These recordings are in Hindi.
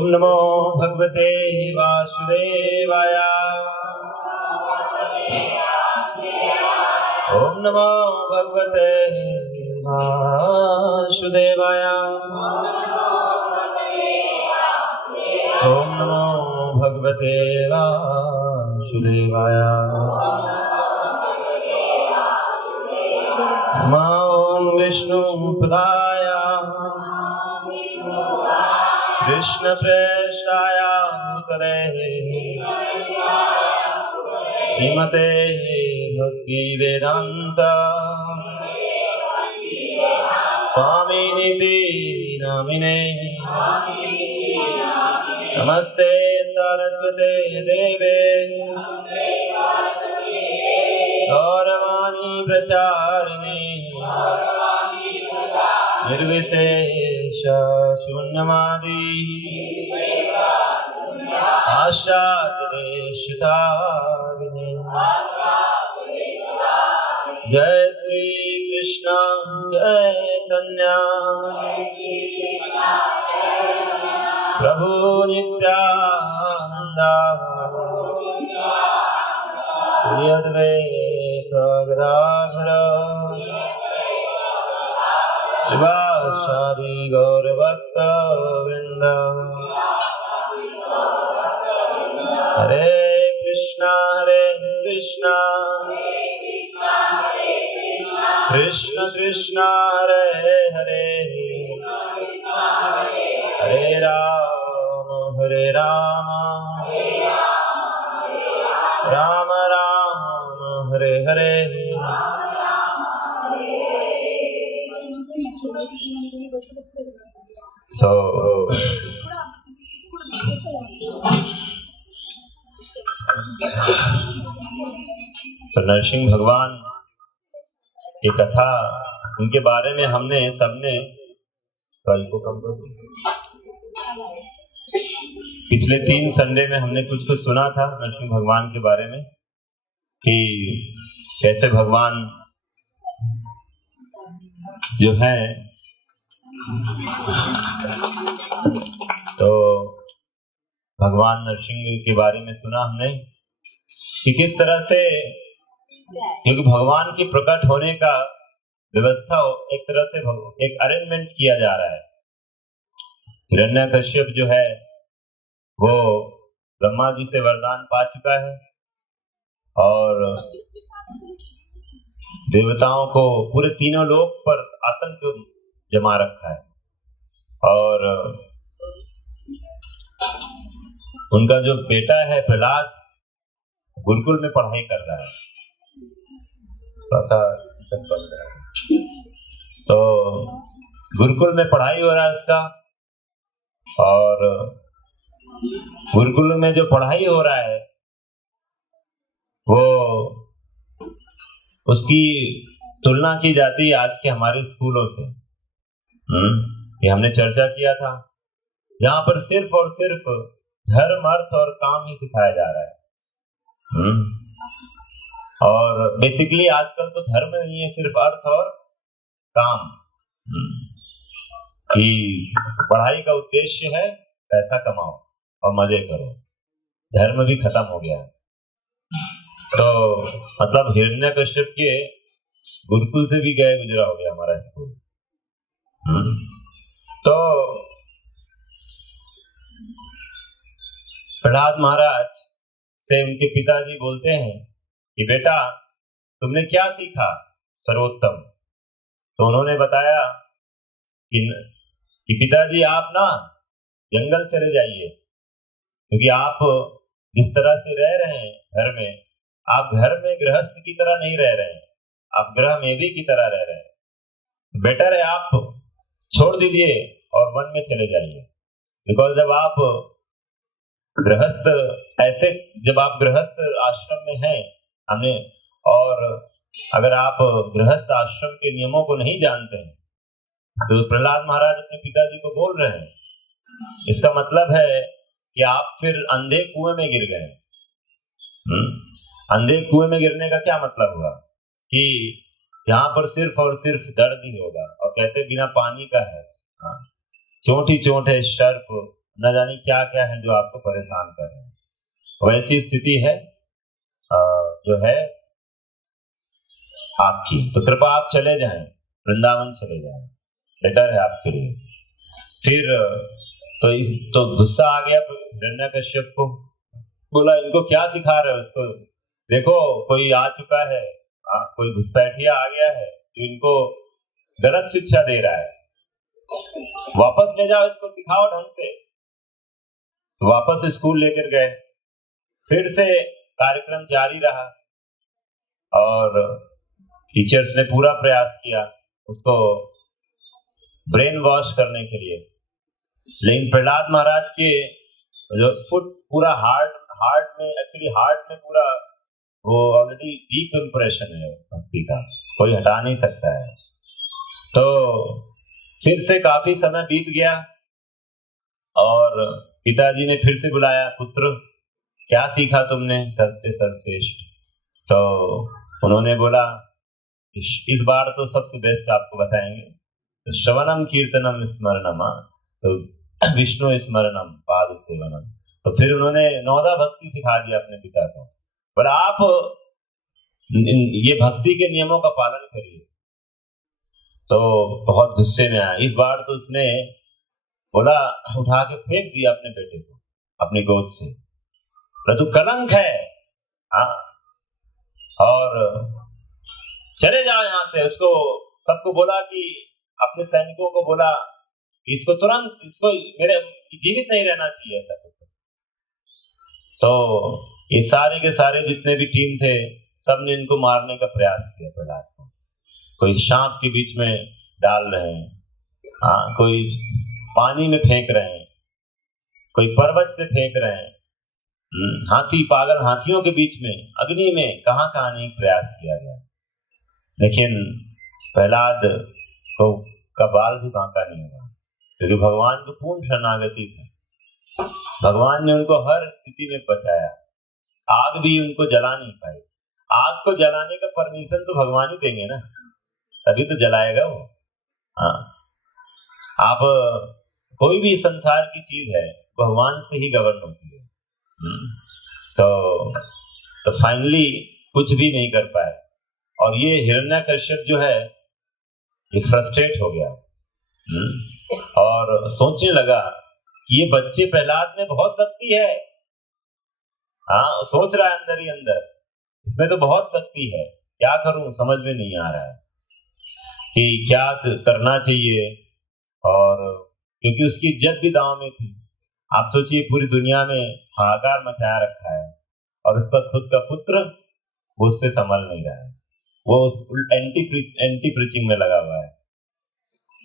ओम नमो भगवते वासुदेवाय। ओम नमो भगवते वासुदेवाय। ओम नमो भगवते वासुदेवाय। नमो ओम विष्णुपदाय कृष्णप्रेष्ठाय भूतले श्रीमते भक्तिवेदांत स्वामिनिति नामिने। नमस्ते सरस्वते देवे गौरवाणी प्रचारिणे निर्विशेष शून्यवादी आशादेशितारिणे। जय श्री कृष्ण चैतन्य प्रभु नित्यानंद श्री अद्वैत गदाधर शिवासादि गौरभक्त वृंद। हरे कृष्णा कृष्ण कृष्णा हरे हरे हरे राम राम राम हरे हरे। So नरसिंह भगवान की कथा, उनके बारे में हमने सबने पिछले 3 संडे में हमने कुछ सुना था नरसिंह भगवान के बारे में कि कैसे भगवान जो है तो भगवान नरसिंह के बारे में सुना हमने कि किस तरह से, क्योंकि भगवान की प्रकट होने का व्यवस्था एक तरह से एक अरेंजमेंट किया जा रहा है। हिरण्यकश्यप जो है वो ब्रह्मा जी से वरदान पा चुका है और देवताओं को पूरे तीनों लोक पर आतंक जमा रखा है और उनका जो बेटा है प्रहलाद गुरुकुल में पढ़ाई कर रहा है। तो गुरुकुल में पढ़ाई हो रहा है उसका, और गुरुकुल में जो पढ़ाई हो रहा है वो उसकी तुलना की जाती है आज के हमारे स्कूलों से। ये हमने चर्चा किया था, जहां पर सिर्फ और सिर्फ धर्म अर्थ और काम ही सिखाया जा रहा है। और बेसिकली आजकल तो धर्म नहीं है, सिर्फ अर्थ और काम। कि पढ़ाई का उद्देश्य है पैसा कमाओ और मजे करो, धर्म भी खत्म हो गया। तो मतलब हिरण्यकश्यप के गुरुकुल से भी गए गुजरा हो गया हमारा स्कूल। तो प्रहलाद महाराज से उनके पिताजी बोलते हैं कि बेटा तुमने क्या सीखा सर्वोत्तम? तो उन्होंने बताया कि पिताजी आप ना जंगल चले जाइए, क्योंकि आप जिस तरह से रह रहे हैं घर में, आप घर में गृहस्थ की तरह नहीं रह रहे हैं, आप गृह मेधी की तरह रह रहे हैं। बेटर है आप छोड़ दीजिए और वन में चले जाइए। बिकॉज जब आप गृहस्थ आश्रम में हैं हमने, और अगर आप गृहस्थ आश्रम के नियमों को नहीं जानते हैं, तो प्रहलाद महाराज अपने पिताजी को बोल रहे हैं, इसका मतलब है कि आप फिर अंधे कुएं में गिर गए। अंधे कुएं में गिरने का क्या मतलब हुआ कि जहां पर सिर्फ और सिर्फ दर्द ही होगा, और कहते बिना पानी का है, चोट ही चोट है, सर्प न जाने क्या क्या है जो आपको परेशान कर रहे हैं। वैसी स्थिति है जो है आपकी। तो कृपा आप चले जाएं, वृंदावन चले जाएं, बेटर है आपके लिए। फिर तो गुस्सा आ गया हिरण्यकश्यप को, बोला इनको क्या सिखा रहे हो इसको, देखो कोई आ चुका है, कोई घुसपैठिया आ गया है जो इनको गलत शिक्षा दे रहा है, वापस ले जाओ इसको, सिखाओ ढंग से। तो वापस स्कूल लेकर गए, फिर से कार्यक्रम जारी रहा और टीचर्स ने पूरा प्रयास किया उसको ब्रेन वॉश करने के लिए, लेकिन प्रहलाद महाराज के जो फुट पूरा हार्ट में पूरा वो ऑलरेडी डीप इंप्रेशन है भक्ति का, कोई हटा नहीं सकता है। तो फिर से काफी समय बीत गया और पिताजी ने फिर से बुलाया, पुत्र क्या सीखा तुमने सबसे सर्वश्रेष्ठ। तो उन्होंने बोला इस बार तो सबसे बेस्ट आपको बताएंगे, तो श्रवणम कीर्तनम स्मरणम, तो विष्णु स्मरणम पाद सेवनम। तो फिर उन्होंने नौदा भक्ति सिखा दिया अपने पिता को, पर आप ये भक्ति के नियमों का पालन करिए। तो बहुत गुस्से में आया, इस बार तो उसने बोला उठा के फेंक दिया अपने बेटे को अपनी गोद से, तू कलंक है, हाँ, और चले जाओ यहाँ से। उसको सबको बोला कि अपने सैनिकों को बोला इसको तुरंत, इसको मेरे जीवित नहीं रहना चाहिए ऐसा कुछ। तो ये सारे के सारे जितने भी टीम थे सबने इनको मारने का प्रयास किया प्रहलाद को। कोई सांप के बीच में डाल रहे हैं, हाँ, कोई पानी में फेंक रहे हैं, कोई पर्वत से फेंक रहे हैं, हाथी, पागल हाथियों के बीच में, अग्नि में, कहां कहां नहीं प्रयास किया गया। लेकिन प्रहलाद को का बाल भी बांका नहीं हुआ, क्योंकि भगवान को पूर्ण शरणागति थी। भगवान ने उनको हर स्थिति में बचाया, आग भी उनको जला नहीं पाई। आग को जलाने का परमिशन तो भगवान ही देंगे ना, तभी तो जलाएगा वो। हाँ, आप कोई भी संसार की चीज है भगवान से ही गवर्न होती है। तो फाइनली कुछ भी नहीं कर पाए और ये हिरण्यकश्यप जो है ये फ्रस्ट्रेट हो गया और सोचने लगा कि ये बच्चे प्रहलाद में बहुत शक्ति है। हाँ, सोच रहा है अंदर ही अंदर इसमें तो बहुत शक्ति है, क्या करूं समझ में नहीं आ रहा है कि क्या करना चाहिए। और क्योंकि उसकी इज्जत भी दांव में थी, आप सोचिए पूरी दुनिया में हाहाकार मचाया रखा है और उसका खुद का पुत्र वो उससे संभल नहीं रहा है, वो एंटी प्रीचिंग में लगा हुआ है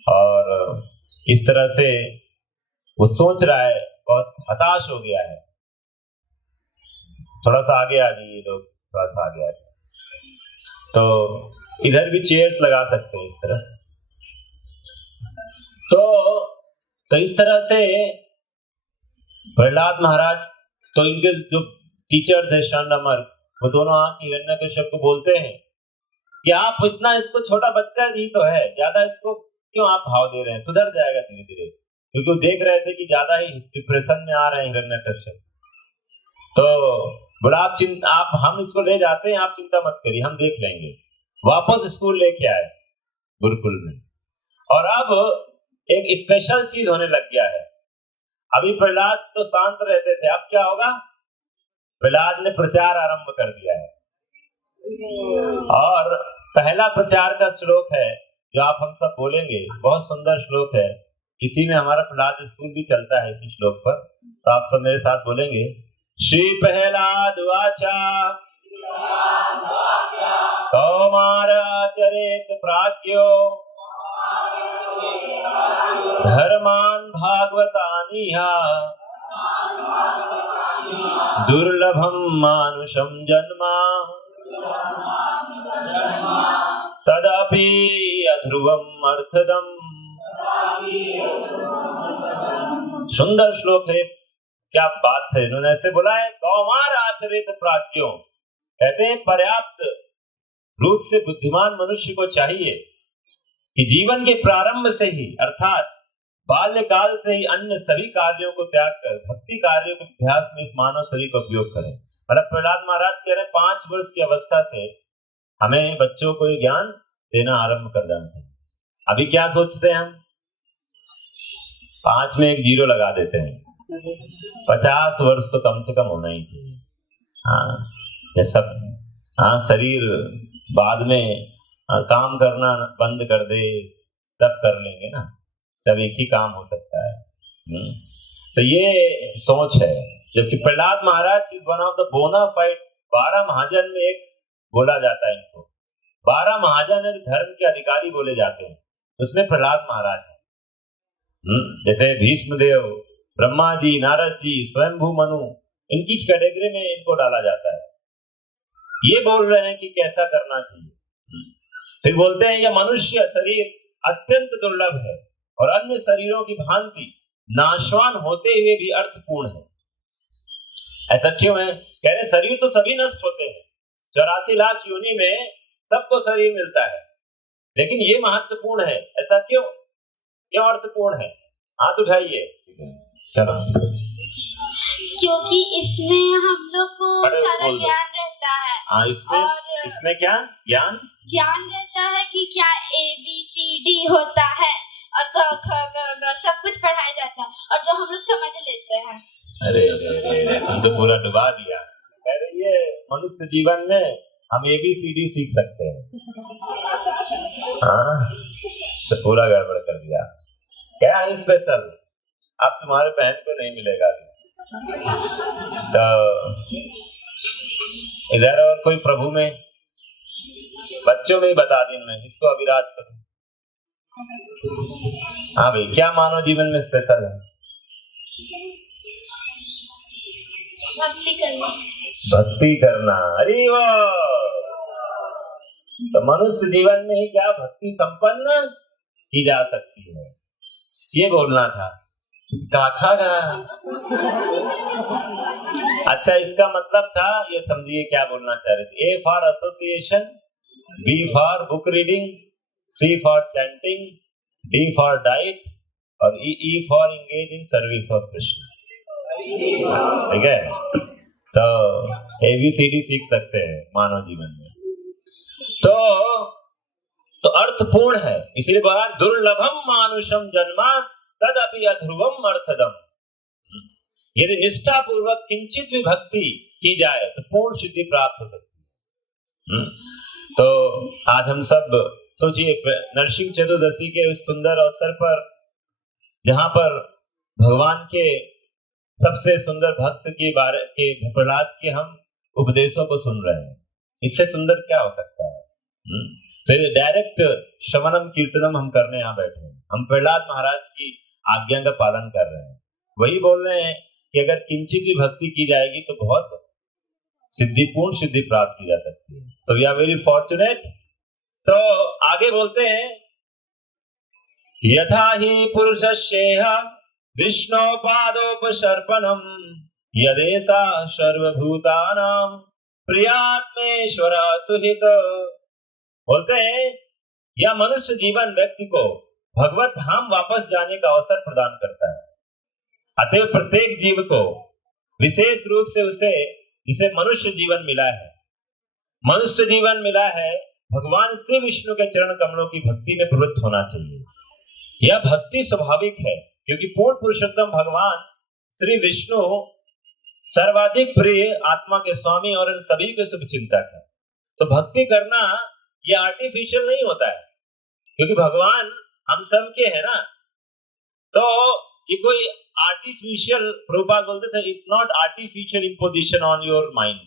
और इस तरह से वो सोच रहा है, बहुत हताश हो गया है। थोड़ा सा आगे आ जाइए लोग, थोड़ा सा आगे आ जाइए, तो इधर भी चेयर्स लगा सकते हैं इस तरह। तो इस तरह से प्रहलाद महाराज, तो इनके जो टीचर्स है शंडमर, वो दोनों हिरण्यकश्यप को बोलते हैं कि आप इतना, इसको छोटा बच्चा ही तो है, ज्यादा इसको क्यों आप भाव दे रहे हैं, सुधर जाएगा धीरे धीरे। क्योंकि वो देख रहे थे कि ज्यादा ही डिप्रेशन में आ रहे हैं हिरण्यकश्यप। तो बोला आप हम इसको ले जाते हैं, आप चिंता मत करिए, हम देख लेंगे। वापस स्कूल लेके आए गुरुकुल में, और अब एक स्पेशल चीज होने लग गया है। अभी प्रहलाद तो शांत रहते थे, अब क्या होगा, प्रहलाद ने प्रचार आरंभ कर दिया है। और पहला प्रचार का श्लोक है जो आप हम सब बोलेंगे, बहुत सुंदर श्लोक है, इसी में हमारा प्रहलाद स्कूल भी चलता है इसी श्लोक पर। तो आप सब मेरे साथ बोलेंगे, श्री प्रहलाद वाचा कौमाराचरेत प्राज्ञो धर्मान भागवतानिहा दुर्लभम मानुषम जन्मा तदपि अध्रुवम अर्थदम। सुंदर श्लोक है, क्या बात है, इन्होंने ऐसे बोला है, कौमार आचरित प्राज्ञों, कहते हैं पर्याप्त रूप से बुद्धिमान मनुष्य को चाहिए कि जीवन के प्रारंभ से ही, अर्थात बाल्यकाल से ही अन्य सभी कार्यों को त्याग कर भक्ति कार्यों के अभ्यास में इस मानव शरीर का उपयोग करें। मतलब प्रहलाद महाराज कह रहे हैं 5 वर्ष की अवस्था से हमें बच्चों को ये ज्ञान देना आरंभ कर देना चाहिए। अभी क्या सोचते हैं हम, 5 में एक 0 लगा देते हैं। 50 वर्ष तो कम से कम होना ही चाहिए। हाँ, जब सब शरीर बाद में काम करना बंद कर दे तब कर लेंगे ना, तब एक ही काम हो सकता है। तो ये सोच है। जबकि Prahlad Maharaj is one of the bonafide 12 महाजन में एक बोला जाता है इनको। 12 महाजन धर्म के अधिकारी बोले जाते हैं, उसमें प्रहलाद महाराज है। जैसे भीष्मदेव, ब्रह्मा जी, नारद जी, स्वयंभू मनु, इनकी कैटेगरी में इनको डाला जाता है। ये बोल रहे हैं कि कैसा करना चाहिए। फिर बोलते हैं यह मनुष्य शरीर अत्यंत दुर्लभ है और अन्य शरीरों की भांति नाशवान होते हुए भी अर्थपूर्ण है। ऐसा क्यों है? कह रहे शरीर तो सभी नष्ट होते हैं, 84 लाख योनि में सबको शरीर मिलता है, लेकिन ये महत्वपूर्ण है। ऐसा क्यों अर्थपूर्ण है? हाथ उठाइए। चलो, क्योंकि इसमें हम लोग को सारा ज्ञान रहता है। हाँ, इसमें क्या ज्ञान रहता है कि क्या ABCD होता है और ग ख ग सब कुछ पढ़ाया जाता है और जो हम लोग समझ लेते हैं। अरे तुम तो पूरा डुबा दिया। कह रही है मनुष्य जीवन में हम ABCD सीख सकते हैं। हाँ, तो पूरा गड़बड़ कर दिया। क्या है स्पेशल? अब तुम्हारे बहन को नहीं मिलेगा। तो इधर और कोई प्रभु में, बच्चों में ही बता दी मैं, इसको अभिराज करूं। हाँ भाई, क्या मानव जीवन में स्पेशल है? भक्ति करना। अरे वाह! तो मनुष्य जीवन में ही क्या भक्ति संपन्न की जा सकती है, ये बोलना था। काखा का अच्छा, इसका मतलब था, ये समझिए क्या बोलना चाह रहे थे। A for association, B for book reading, C for chanting, D for diet और E for engage in service of Krishna. ठीक है, तो ABCD सीख सकते हैं मानव जीवन में। तो अर्थपूर्ण है, इसलिए बोला दुर्लभम मानुषम जन्मा तदपि अध्रुवम अर्थदम। यदि निष्ठा पूर्वक किंचित भी भक्ति की जाए तो पूर्ण सिद्धि प्राप्त हो सकती है। तो आज हम सब सोचिए, नरसिंह चतुर्दशी के उस सुंदर अवसर पर, जहां पर भगवान के सबसे सुंदर भक्त के बारे के प्रहलाद के हम उपदेशों को सुन रहे हैं, इससे सुंदर क्या हो सकता है? तो डायरेक्ट श्रवणम कीर्तनम हम करने यहाँ बैठे हैं। हम प्रहलाद महाराज की आज्ञा का पालन कर रहे हैं। वही बोल रहे हैं कि अगर किंचित भी भक्ति की जाएगी तो बहुत पूर्ण सिद्धि प्राप्त की जा सकती है। तो वी आर वेरी फॉर्चुनेट। तो आगे बोलते हैं यथा ही पुरुषस्येह विष्णोपादोपसर्पणम यदेसा सर्वभूतानां प्रियात्मेश्वर सुहित। बोलते हैं यह मनुष्य जीवन व्यक्ति को भगवत धाम वापस जाने का अवसर प्रदान करता है। अतः प्रत्येक जीव को विशेष रूप से उसे जिसे मनुष्य जीवन मिला है भगवान श्री विष्णु के चरण कमलों की भक्ति में प्रवृत्त होना चाहिए। यह भक्ति स्वाभाविक है क्योंकि पूर्ण पुरुषोत्तम भगवान श्री विष्णु सर्वाधिक प्रिय आत्मा के स्वामी और इन सभी के शुभ चिंतक है। तो भक्ति करना यह आर्टिफिशियल नहीं होता है, क्योंकि भगवान हम सब के है ना। तो ये कोई आर्टिफिशियल, प्रभुपाद बोलते थे it's not artificial imposition on your mind.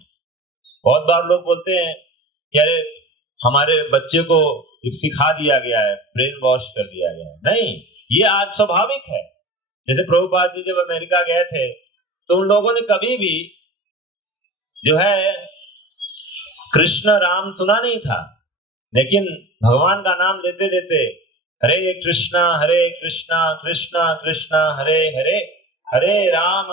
बहुत बार लोग बोलते हैं कि अरे हमारे बच्चे को सिखा दिया गया है, ब्रेन वॉश कर दिया गया है। नहीं, ये आज स्वाभाविक है। जैसे प्रभुपाद जी जब अमेरिका गए थे तो उन लोगों ने कभी भी जो है कृष्ण राम सुना नहीं था, लेकिन भगवान का नाम लेते लेते हरे कृष्णा कृष्णा कृष्णा हरे हरे, हरे राम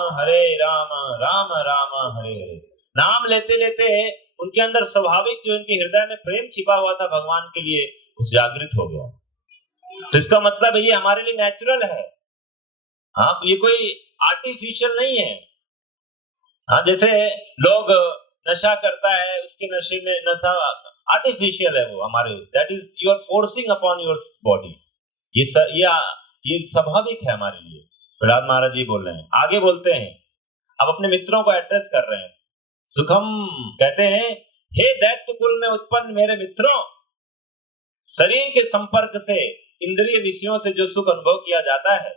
राम राम हरे हरे, नाम लेते लेते उनके अंदर स्वाभाविक जो उनके हृदय में प्रेम छिपा हुआ था भगवान के लिए, उस जागृत हो गया। तो इसका मतलब ये हमारे लिए नेचुरल है हाँ, ये कोई आर्टिफिशियल नहीं है। हाँ, जैसे लोग नशा करता है, उसके नशे में नशा आर्टिफिशियल है वो हमारे, that is you are forcing upon your body. ये स्वाभाविक है हमारे लिए। प्रहलाद महाराज जी बोल रहे हैं, आगे बोलते हैं, अब अपने मित्रों को एड्रेस कर रहे हैं। सुखम कहते हैं, हे दैत्य कुल में उत्पन्न मेरे मित्रों, शरीर के संपर्क से इंद्रिय विषयों से जो सुख अनुभव किया जाता है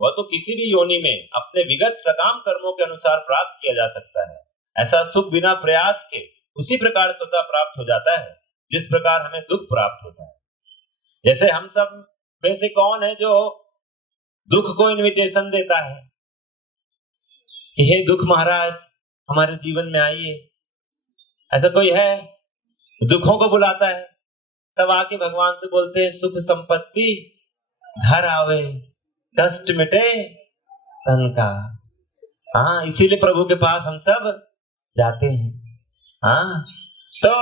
वह तो किसी भी योनि में अपने विगत सकाम कर्मों के अनुसार प्राप्त किया जा सकता है। ऐसा सुख बिना प्रयास के उसी प्रकार स्वतः प्राप्त हो जाता है जिस प्रकार हमें दुख प्राप्त होता है। जैसे हम सब में से कौन है जो दुख को इनविटेशन देता है कि हे दुख महाराज हमारे जीवन में आइए? ऐसा कोई है? दुखों को बुलाता है, सब आके भगवान से बोलते हैं सुख संपत्ति घर आवे, कष्ट मिटे तन का। हाँ, इसीलिए प्रभु के पास हम सब जाते हैं। हाँ, तो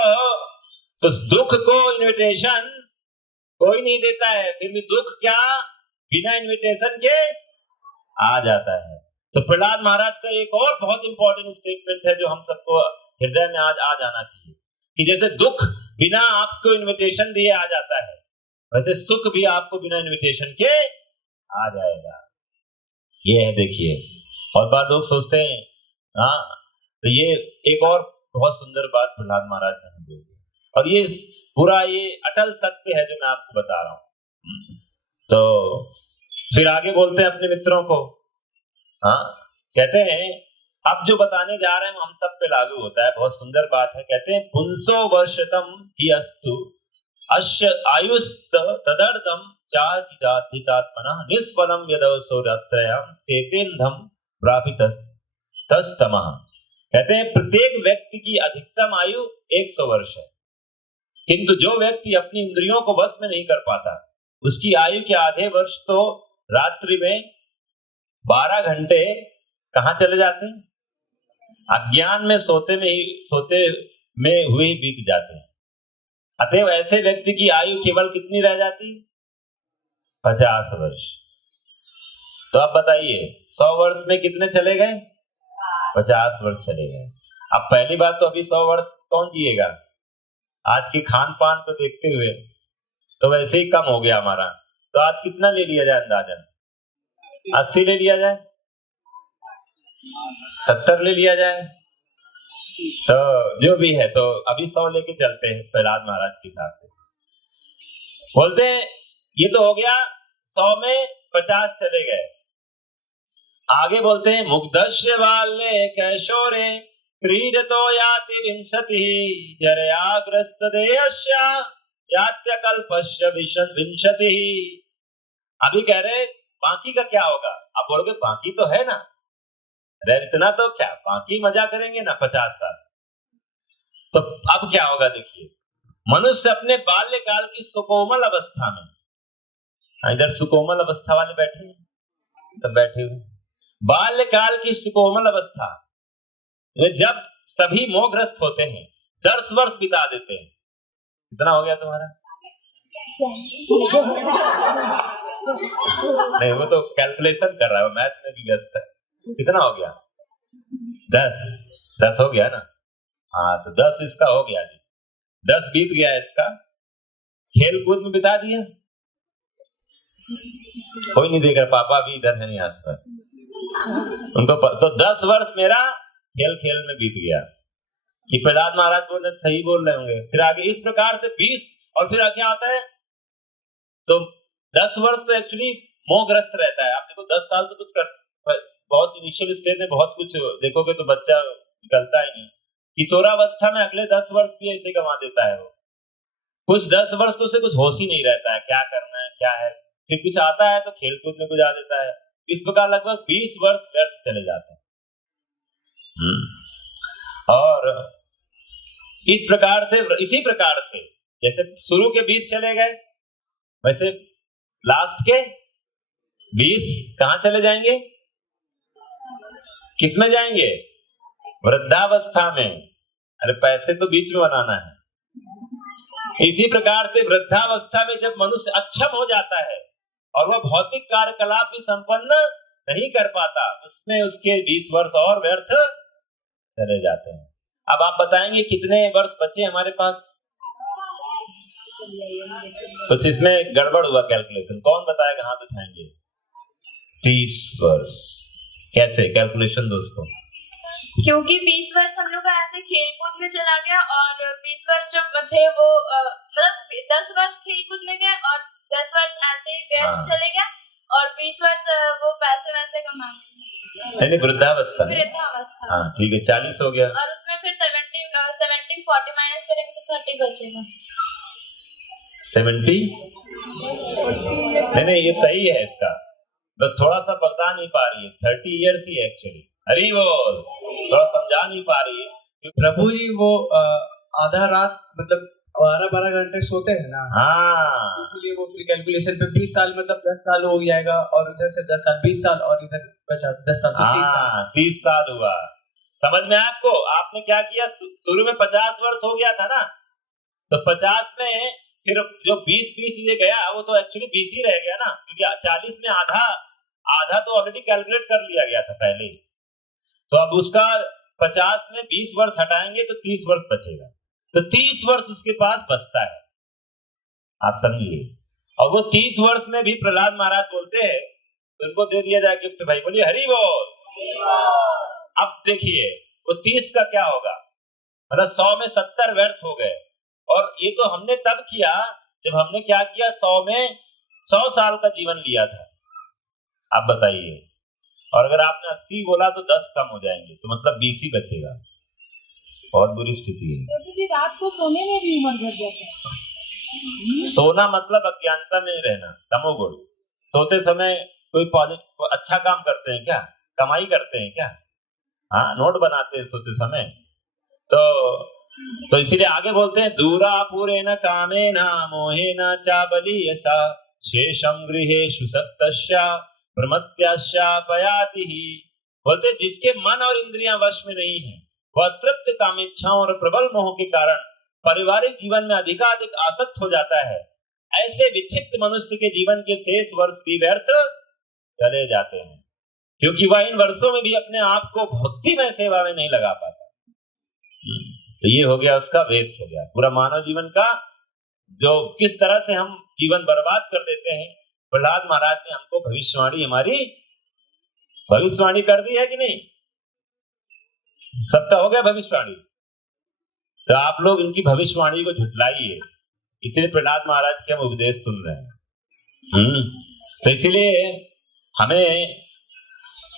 दुख को इनविटेशन कोई नहीं देता है, फिर भी दुख क्या बिना इनविटेशन के आ जाता है। तो प्रहलाद महाराज का एक और बहुत इंपॉर्टेंट स्टेटमेंट है जो हम सबको हृदय में आज आ जाना चाहिए कि जैसे दुख बिना आपको इनविटेशन दिए आ जाता है, वैसे सुख भी आपको बिना इनविटेशन के आ जाएगा। ये है, देखिए। और बात लोग सोचते हैं, हाँ, तो ये एक और बहुत सुंदर बात प्रहलाद महाराज ने बोली, और ये पूरा ये अटल सत्य है जो मैं आपको बता रहा हूं। तो फिर आगे बोलते हैं अपने मित्रों को, हाँ, कहते हैं अब जो बताने जा रहे हैं हम सब पे लागू होता है, बहुत सुंदर बात है। कहते हैं पुंसो वर्षतम ही अस्तु अश्य आयुस्त तदर्थम चाचितात्मनः निष्फलम यदवसोरत्रयम् सेतेन्धम प्रापितस्तमः। कहते हैं प्रत्येक व्यक्ति की अधिकतम आयु 100 वर्ष है, किंतु जो व्यक्ति अपनी इंद्रियों को वश में नहीं कर पाता उसकी आयु के आधे वर्ष तो रात्रि में 12 घंटे कहां चले जाते हैं? अज्ञान में सोते में हुए ही बीत जाते हैं। अतएव ऐसे व्यक्ति की आयु केवल कितनी रह जाती? 50 वर्ष। तो अब बताइए 100 वर्ष में कितने चले गए? 50 वर्ष चले गए। अब पहली बात तो अभी 100 वर्ष कौन जिएगा? आज के खान पान को देखते हुए तो वैसे ही कम हो गया हमारा। तो आज कितना ले लिया जाए अंदाजन? 80 ले लिया जाए, 70 ले लिया जाए, तो जो भी है, तो अभी 100 लेके चलते हैं प्रहलाद महाराज के हिसाब से। बोलते हैं ये तो हो गया 100 में 50 चले गए। आगे बोलते हैं मुग्धस्य बाल्ये कैशोरे क्रीडतो याति विंशतिः जरयाग्रस्त देहस्य यात्यकल्पस्य विंशतिः। अभी कह रहे बाकी का क्या होगा? आप बोलोगे बाकी तो है ना, इतना तो क्या बाकी मजा करेंगे ना 50 साल। तो अब क्या होगा? देखिए, मनुष्य अपने बाल्यकाल की सुकोमल अवस्था में, इधर सुकोमल अवस्था वाले बैठे हैं, तब बैठे हुए, बाल्यकाल की सुकोमल अवस्था में जब सभी मोहग्रस्त होते हैं 10 वर्ष बिता देते हैं। कितना हो गया तुम्हारा? नहीं, वो तो कैलकुलेशन कर रहा है, मैथ में भी व्यस्त है। कितना हो गया? 10 हो गया ना? हाँ, तो 10 इसका हो गया जी, 10 बीत गया इसका, खेल कूद में बिता दिया। कोई नहीं देख रहा, पापा भी इधर है नहीं आसपास उनको तो 10 वर्ष मेरा खेल में बीत गया। ये प्रहलाद महाराज बोल रहे, सही बोल रहे होंगे। फिर आगे इस प्रकार से 20, और फिर क्या होता है? तो 10 वर्ष तो एक्चुअली मोहग्रस्त रहता है। आप देखो 10 साल तो कुछ कर, बहुत इनिशियल स्टेज में बहुत कुछ देखोगे तो बच्चा निकलता ही नहीं। किशोरावस्था में अगले 10 वर्ष भी ऐसे गंवा देता है वो। कुछ 10 वर्ष तो उसे कुछ होश ही नहीं रहता है, क्या करना है क्या है। फिर कुछ आता है तो खेल कूद में गुजार देता है। इस प्रकार लगभग 20 वर्ष व्यर्थ चले जाते हैं। और इस प्रकार से, इसी प्रकार से जैसे शुरू के 20 चले गए, वैसे लास्ट के 20 कहां चले जाएंगे? किसमें जाएंगे? वृद्धावस्था में। अरे पैसे तो बीच में बनाना है। इसी प्रकार से वृद्धावस्था में जब मनुष्य अक्षम हो जाता है और वह भौतिक कार्यकलाप भी संपन्न नहीं कर पाता, उसमें उसके 20 वर्ष और व्यर्थ चले जाते हैं। अब आप बताएंगे कितने वर्ष बचे हमारे पास? कुछ इसमें गड़बड़ हुआ कैलकुलेशन, कौन बताएगा? हाथ उठाएंगे। 30 वर्ष। कैसे कैलकुलेशन दोस्तों? क्योंकि 20 वर्ष हम लोग का ऐसे खेल कूद में चला गया और 20 वर्ष जो थे वो मतलब 10 वर्ष खेल कूद में गए और 10 वर्ष ऐसे ही व्यर्थ चले गया और 20 वर्ष वो पैसे वैसे कमाने। नहीं, वृद्धावस्था। वृद्धावस्था। हाँ ठीक है, 40 हो गया। और उसमें फिर 70 40 माइनस करेंगे तो 30 बचेगा। 70? नहीं, ये सही है इसका, बस थोड़ा सा बता नहीं पा रही है। 30 ईयर्स ही एक्चुअली। हरी बोल। थोड़ा समझा नहीं पा रही है। प्रभु जी वो आधा रात मतलब 12 घंटे सोते हैं ना, हाँ, इसलिए वो फिर कैलकुलेशन पे 20 साल मतलब 10 साल हो जाएगा और उधर से 10 साल 20 साल और इधर बचा 10 साल तो 30 साल। 30 साल हुआ। समझ में आया आपको? आपने क्या किया, शुरू में 50 वर्ष हो गया था ना, तो 50 में फिर जो 20 ये गया वो तो एक्चुअली 20 ही रह गया ना, क्योंकि 40 में आधा तो ऑलरेडी कैलकुलेट कर लिया गया था पहले ही। तो अब उसका 50 में 20 वर्ष हटाएंगे तो 30 वर्ष बचेगा, तो 30 वर्ष उसके पास बचता है। आप समझिए। और वो 30 वर्ष में भी प्रहलाद महाराज बोलते हैं तो उनको दे दिया जाए गिफ्ट। भाई बोलिए हरि बोल। अब देखिए वो 30 का क्या होगा, मतलब 100 में 70 व्यर्थ हो गए। और ये तो हमने तब किया जब हमने क्या किया, 100 में 100 साल का जीवन लिया था। आप बताइए, और अगर आपने 80 बोला तो 10 कम हो जाएंगे, तो मतलब 20 ही बचेगा। बहुत बुरी स्थिति है। तो रात को सोने में भी उम्र घट जाता है। सोना मतलब अज्ञानता में रहना, तमोगुण। सोते समय कोई पॉजिटिव अच्छा काम करते हैं क्या? कमाई करते हैं क्या? हाँ, नोट बनाते हैं सोते समय। तो इसीलिए आगे बोलते हैं दूरा पूरेण कामेन मोहेन चाबलीयसा शेषम गृहेषु सक्तस्या प्रमत्यास्या पयाति ही। बोलते जिसके मन और इंद्रियां वश में नहीं है, वह तृप्त कामेच्छाओं और प्रबल मोह के कारण पारिवारिक जीवन में अधिकाधिक आसक्त हो जाता है। ऐसे विक्षिप्त मनुष्य के जीवन के शेष वर्ष भी व्यर्थ चले जाते हैं, क्योंकि वह इन वर्षों में भी अपने आप को भक्ति में सेवा में नहीं लगा पाता। तो ये हो गया, उसका वेस्ट हो गया पूरा मानव जीवन का, जो किस तरह से हम जीवन बर्बाद कर देते हैं। प्रहलाद महाराज ने हमको भविष्यवाणी, हमारी भविष्यवाणी कर दी है कि नहीं? सबका हो गया भविष्यवाणी। तो आप लोग इनकी भविष्यवाणी को झुठलाइए, इसलिए प्रहलाद महाराज के हम उपदेश सुन रहे हैं। तो इसलिए हमें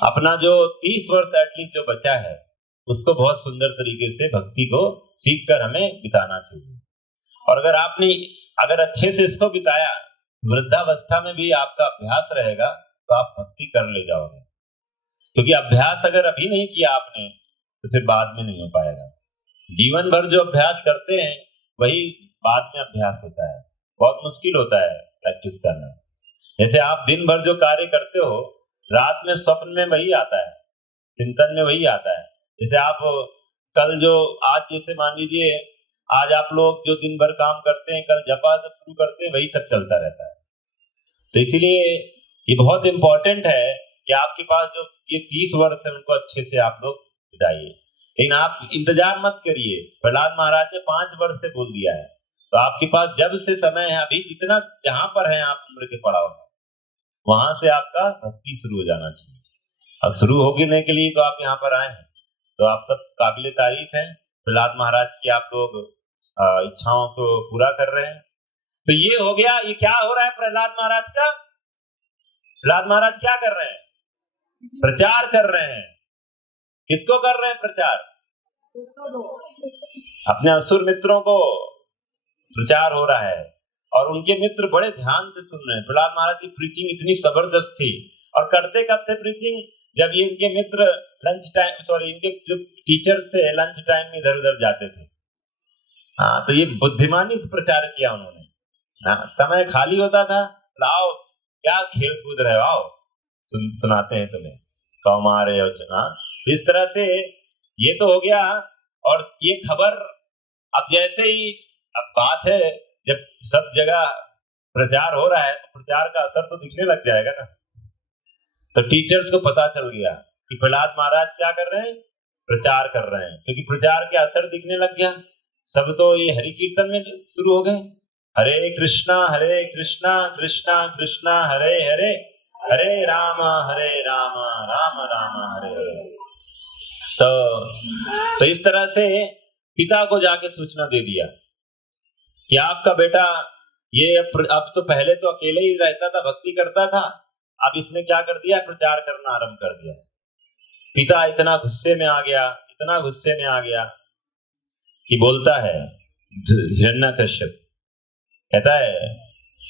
अपना जो 30 वर्ष एटलीस्ट जो बचा है उसको बहुत सुंदर तरीके से भक्ति को सीखकर हमें बिताना चाहिए। और अगर अच्छे से इसको बिताया, वृद्धावस्था में भी आपका अभ्यास रहेगा तो आप भक्ति कर ले जाओगे। क्योंकि अभ्यास अगर अभी नहीं किया आपने तो फिर बाद में नहीं हो पाएगा। जीवन भर जो अभ्यास करते हैं वही बाद में अभ्यास होता है। बहुत मुश्किल होता है प्रैक्टिस करना। जैसे आप दिन भर जो कार्य करते हो, रात में स्वप्न में वही आता है, चिंतन में वही आता है। जैसे आप कल जो आज जैसे मान लीजिए आज आप लोग जो दिन भर काम करते हैं, कल जपा जब शुरू करते हैं, वही सब चलता रहता है। तो इसीलिए ये बहुत इंपॉर्टेंट है कि आपके पास जो ये 30 वर्ष है उनको अच्छे से आप लोग बिताइए। लेकिन आप इंतजार मत करिए। प्रहलाद महाराज ने 5 वर्ष से बोल दिया है, तो आपके पास जब से समय है, अभी जितना जहां पर है आप उम्र के पड़ाव में, वहां से आपका भक्ति शुरू हो जाना चाहिए। और शुरू होने के लिए तो आप यहाँ पर आए हैं, तो आप सब काबिले तारीफ हैं। प्रहलाद महाराज की आप लोग इच्छाओं को पूरा कर रहे हैं। तो ये हो गया। ये क्या हो रहा है प्रहलाद महाराज का? प्रहलाद महाराज क्या कर रहे हैं? प्रचार कर रहे हैं। किसको कर रहे हैं प्रचार? अपने असुर मित्रों को प्रचार हो रहा है, और उनके मित्र बड़े ध्यान से सुन रहे हैं। प्रहलाद महाराज की प्रीचिंग इतनी जबरदस्त थी। और करते कब थे प्रीचिंग? जब ये इनके मित्र इनके जो टीचर्स थे लंच टाइम में इधर उधर जाते थे। हाँ, तो ये बुद्धिमानी से प्रचार किया उन्होंने। हाँ, समय खाली होता था, लाओ क्या खेल कूद रहे हो, आओ सुनाते हैं तुम्हें, कौमारे और इस तरह से ये तो हो गया। और ये खबर अब जैसे ही अब बात है, जब सब जगह प्रचार हो रहा है तो प्रचार का असर तो दिखने लग जाएगा ना। तो टीचर्स को पता चल गया कि प्रहलाद महाराज क्या कर रहे हैं, प्रचार कर रहे हैं, क्योंकि प्रचार के असर दिखने लग गया। सब तो ये हरि कीर्तन में शुरू हो गए, हरे कृष्णा कृष्णा कृष्णा हरे हरे, हरे राम राम राम हरे हरे। तो इस तरह से पिता को जाके सूचना दे दिया कि आपका बेटा ये अब तो पहले तो अकेले ही रहता था, भक्ति करता था, अब इसने क्या कर दिया, प्रचार करना आरंभ कर दिया। पिता इतना गुस्से में आ गया कि बोलता है हिरण्यकश्यप, कहता है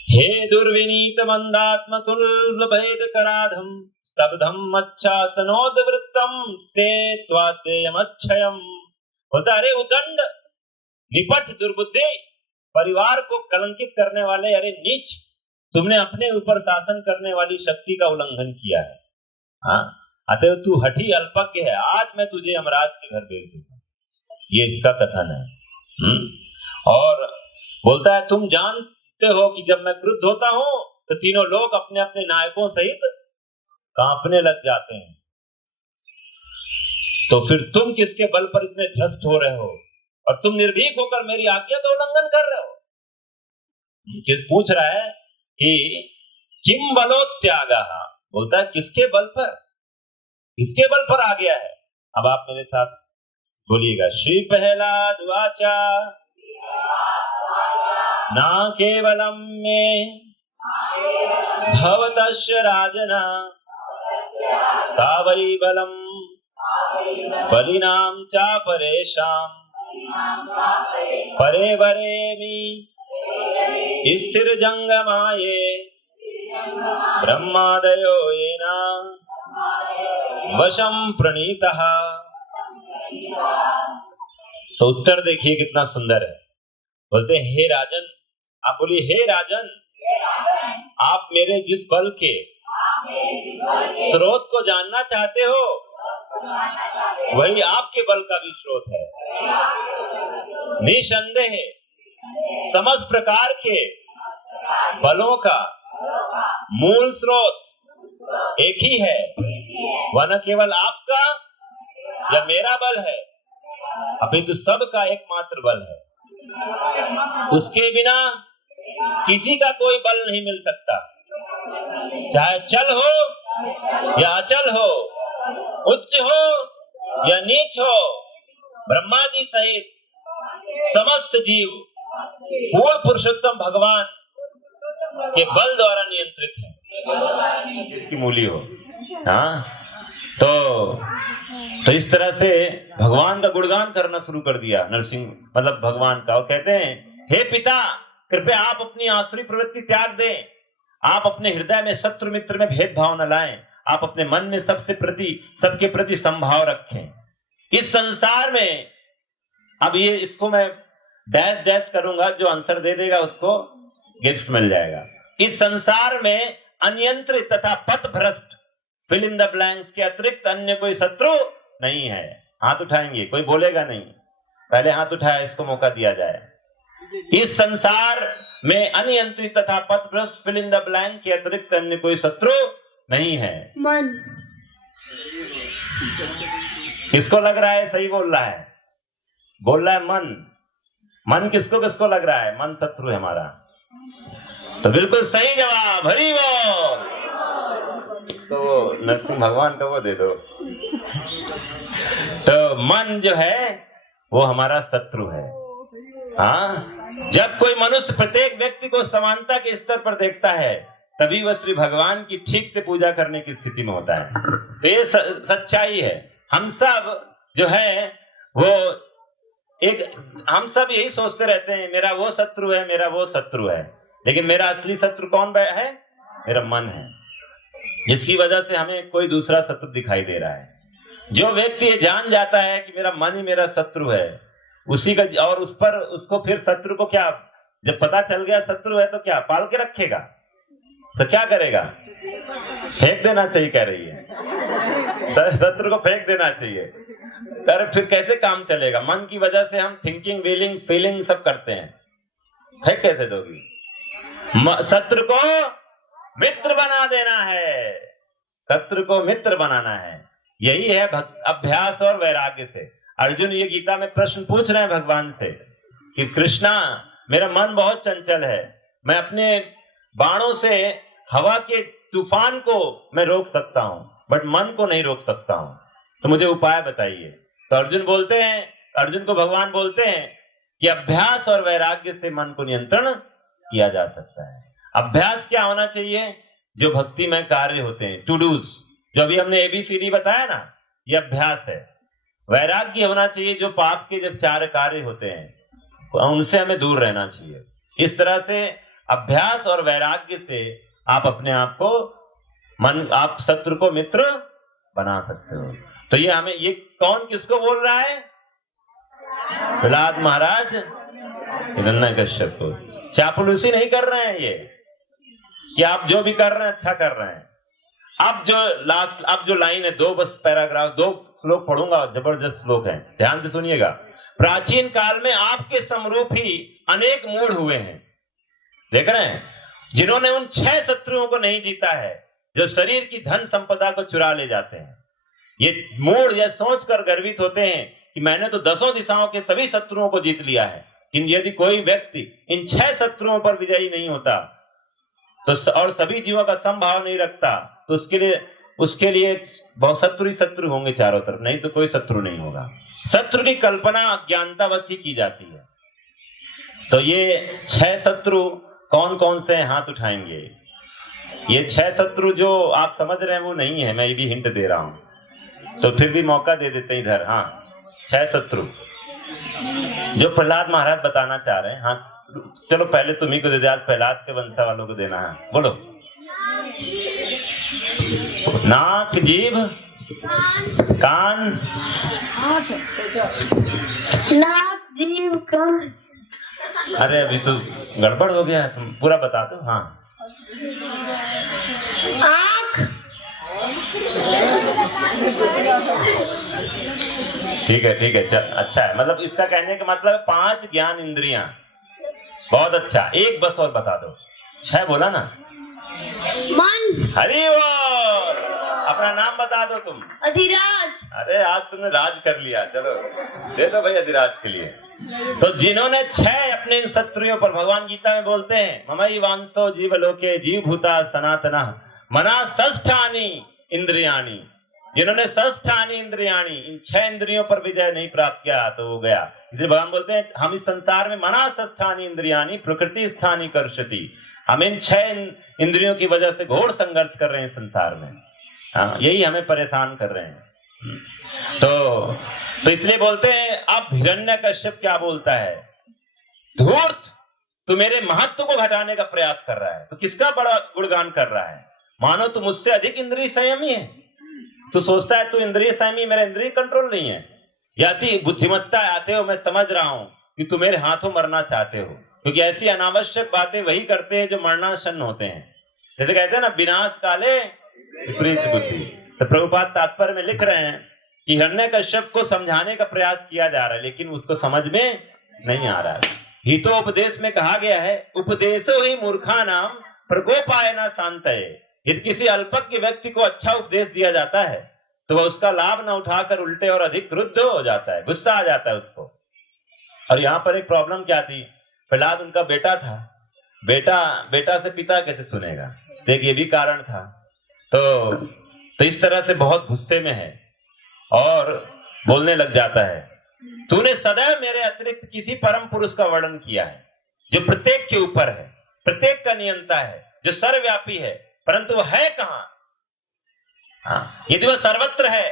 हे दुर्विनीत मंदात्म कुल भेद कराधम स्तब्धम मच्छासनोदवृत्तम से त्वातेयमच्छयम। बोलता अरे उदंड निपट दुर्बुद्धि, परिवार को कलंकित करने वाले, अरे नीच, तुमने अपने ऊपर शासन करने वाली शक्ति का उल्लंघन किया है। हाँ, अतः तू हठी अल्पज्ञ है, आज मैं तुझे यमराज के घर भेज दूंगा। ये इसका कथन है। और बोलता है तुम जानते हो कि जब मैं क्रुद्ध होता हूं तो तीनों लोग अपने अपने नायकों सहित कांपने लग जाते हैं, तो फिर तुम किसके बल पर इतने ध्वस्त हो रहे हो और तुम निर्भीक होकर मेरी आज्ञा का उल्लंघन कर रहे हो। पूछ रहा है कि किम बलोत्यागः, बोलता है किसके बल पर आ गया है। अब आप मेरे साथ बोलिएगा, श्री प्रहलाद वाचा ना केवलम में भवतस्य राजना सा वै बलम बलिनाम चा परेशाम परे वरेमि स्थिर जंगमाये ब्रह्मादयो येना वशम प्रणीतः। तो उत्तर देखिए कितना सुंदर है। बोलते हैं हे राजन, आप बोलिए हे राजन, आप मेरे जिस बल के स्रोत को जानना चाहते हो वही आपके बल का भी स्रोत है। निसंदेह समस्त प्रकार के बलों का मूल स्रोत एक ही है, वह न केवल आपका या मेरा बल है, अपितु सबका एकमात्र बल है। उसके बिना किसी का कोई बल नहीं मिल सकता, चाहे चल हो या अचल हो, उच्च हो या नीच हो, ब्रह्मा जी सहित समस्त जीव पूर्ण पुरुषोत्तम भगवान के बल द्वारा नियंत्रित है। इसकी मूली हो। हाँ, तो इस तरह से भगवान का गुणगान करना शुरू कर दिया नरसिंह, मतलब भगवान का, और कहते हैं हे पिता, कृपया आप अपनी आसुरी प्रवृत्ति त्याग दें, आप अपने हृदय में शत्रु मित्र में भेदभाव न लाएं, आप अपने मन में सबके प्रति संभाव रखें। इस संसार में, अब ये इसको मैं डैश डैश करूंगा, जो आंसर दे देगा उसको गिफ्ट मिल जाएगा। इस संसार में अनियंत्रित तथा पथ भ्रष्ट फिल इन द ब्लैंक्स के अतिरिक्त अन्य कोई शत्रु नहीं है। हाथ उठाएंगे, कोई बोलेगा नहीं, पहले हाथ उठाया, इसको मौका दिया जाए। इस संसार में अनियंत्रित तथा पथ भ्रष्ट फिल इन द ब्लैंक के अतिरिक्त अन्य कोई शत्रु नहीं है। मन। किसको लग रहा है सही बोल रहा है? बोल रहा है मन। मन किसको किसको लग रहा है मन शत्रु है हमारा? तो बिल्कुल सही जवाब, हरि बोल। तो वो नरसिंह भगवान का वो दे दो। तो मन जो है वो हमारा शत्रु है। हाँ, जब कोई मनुष्य प्रत्येक व्यक्ति को समानता के स्तर पर देखता है तभी वह श्री भगवान की ठीक से पूजा करने की स्थिति में होता है। तो ये सच्चाई है। हम सब जो है वो हम सब यही सोचते रहते हैं मेरा वो शत्रु है, मेरा वो शत्रु है, लेकिन मेरा असली शत्रु कौन है? मेरा मन है, जिसकी वजह से हमें कोई दूसरा शत्रु दिखाई दे रहा है। जो व्यक्ति ये जान जाता है कि मेरा मन ही मेरा शत्रु है, उसी का, और उसको फिर शत्रु को क्या, जब पता चल गया शत्रु है तो क्या पाल के रखेगा? तो क्या करेगा? फेंक देना चाहिए, कह रही है, शत्रु को फेंक देना चाहिए। अरे फिर कैसे काम चलेगा? मन की वजह से हम थिंकिंग, विलिंग, फीलिंग सब करते हैं, फेंक कैसे दोगी? शत्रु को मित्र बना देना है, शत्रु को मित्र बनाना है। यही है अभ्यास और वैराग्य से। अर्जुन ये गीता में प्रश्न पूछ रहे हैं भगवान से कि कृष्णा, मेरा मन बहुत चंचल है, मैं अपने बाणों से हवा के तूफान को मैं रोक सकता हूं, बट मन को नहीं रोक सकता हूं, तो मुझे उपाय बताइए। तो अर्जुन को भगवान बोलते हैं कि अभ्यास और वैराग्य से मन को नियंत्रण किया जा सकता है। अभ्यास क्या होना चाहिए? जो भक्ति में कार्य होते हैं, टू डूज, जो अभी हमने ABCD बताया ना, ये अभ्यास है। वैराग्य होना चाहिए, जो पाप के जब 4 कार्य होते हैं उनसे हमें दूर रहना चाहिए। इस तरह से अभ्यास और वैराग्य से आप अपने आप को आप शत्रु को मित्र बना सकते हो। तो ये कौन किसको बोल रहा है? प्रहलाद महाराज हिरण्यकश्यप को। चापलूसी नहीं कर रहे हैं ये कि आप जो भी कर रहे हैं अच्छा कर रहे हैं। अब जो लाइन है, 2 बस पैराग्राफ, 2 श्लोक पढ़ूंगा, जबरदस्त श्लोक है, ध्यान से सुनिएगा। प्राचीन काल में आपके समरूप ही अनेक मूढ़ हुए हैं, देख रहे हैं, जिन्होंने उन 6 शत्रुओं को नहीं जीता है, जो शरीर की धन संपदा को चुरा ले जाते हैं। ये मूढ़ यह सोचकर गर्वित होते हैं कि मैंने तो 10 दिशाओं के सभी शत्रुओं को जीत लिया है, किंतु यदि कोई व्यक्ति इन 6 शत्रुओं पर विजयी नहीं होता तो और सभी जीवों का समभाव नहीं रखता, तो उसके लिए बहुत शत्रु होंगे चारों तरफ, नहीं तो कोई शत्रु नहीं होगा। शत्रु की कल्पना अज्ञानतावश ही की जाती है। तो ये 6 शत्रु कौन कौन से हाथ उठाएंगे? ये 6 शत्रु जो आप समझ रहे हैं वो नहीं है, मैं ये भी हिंट दे रहा हूं, तो फिर भी मौका दे देते हैं इधर। हाँ, 6 शत्रु जो प्रहलाद महाराज बताना चाह रहे हैं। हाँ चलो पहले तुम्ही को दे दे, आज प्रहलाद के वंशा वालों को देना है। बोलो। नाक, जीभ, कान, नाक, जीभ, कान। अरे अभी तो गड़बड़ हो गया, तुम पूरा बता दो। हाँ, आँख। ठीक है, अच्छा है। मतलब इसका कहने का मतलब 5 ज्ञान इंद्रियां। बहुत अच्छा, एक बस और बता दो। 6 बोला ना? मन। हरि बोल। अपना नाम बता दो तुम। अधिराज। अरे आज तुमने राज कर लिया, चलो दे दो भाई अधिराज के लिए। तो जिन्होंने 6 अपने इन शत्रुओं पर, भगवान गीता में बोलते हैं ममई वांसो जीवलोके जीव भूता सनातना मना षष्ठानि इंद्रियाणि, जिन्होंने षष्ठानि इंद्रियाणि, इन 6 इंद्रियों पर विजय नहीं प्राप्त किया तो वो गया। इसलिए भगवान बोलते हैं हम इस संसार में मना षष्ठानि इंद्रियाणि प्रकृति स्थानि कर्षति, हम इन 6 इंद्रियों की वजह से घोर संघर्ष कर रहे हैं संसार में। हाँ, यही हमें परेशान कर रहे हैं। तो इसलिए बोलते हैं। अब हिरण्यकश्यप क्या बोलता है? धूर्त, तू मेरे महत्व को घटाने का प्रयास कर रहा है, तो किसका बड़ा गुणगान कर रहा है? मानो तू मुझसे अधिक इंद्रिय संयमी है। तू सोचता है तू इंद्रिय संयमी, मेरा इंद्रिय कंट्रोल नहीं है। या अति बुद्धिमत्ता आते हो, मैं समझ रहा हूं कि तू मेरे हाथों मरना चाहते हो, क्योंकि ऐसी अनावश्यक बातें वही करते हैं जो मरणासन्न होते हैं। जैसे कहते हैं ना, विनाश काले विपरीत बुद्धि। तो प्रभुपाद तात्पर्य में लिख रहे हैं कि हिरण्यकश्यप को समझाने का प्रयास किया जा रहा है, लेकिन उसको समझ में नहीं आ रहा है। हितोपदेश में कहा गया है, उपदेशो ही मूर्खानाम प्रकोपायना शांतये। यदि किसी अल्पज्ञ व्यक्ति को अच्छा उपदेश दिया जाता है तो वह उसका लाभ न उठाकर उल्टे और अधिक क्रुद्ध हो जाता है, गुस्सा आ जाता है उसको। और यहाँ पर एक प्रॉब्लम क्या थी? प्रहलाद उनका बेटा था, बेटा से पिता कैसे सुनेगा, तो एक ये भी कारण था। तो इस तरह से बहुत गुस्से में है और बोलने लग जाता है, तूने सदैव मेरे अतिरिक्त किसी परम पुरुष का वर्णन किया है जो प्रत्येक के ऊपर है, प्रत्येक का नियंता है, जो सर्वव्यापी है, परंतु वह है कहां? हाँ, यदि वह सर्वत्र है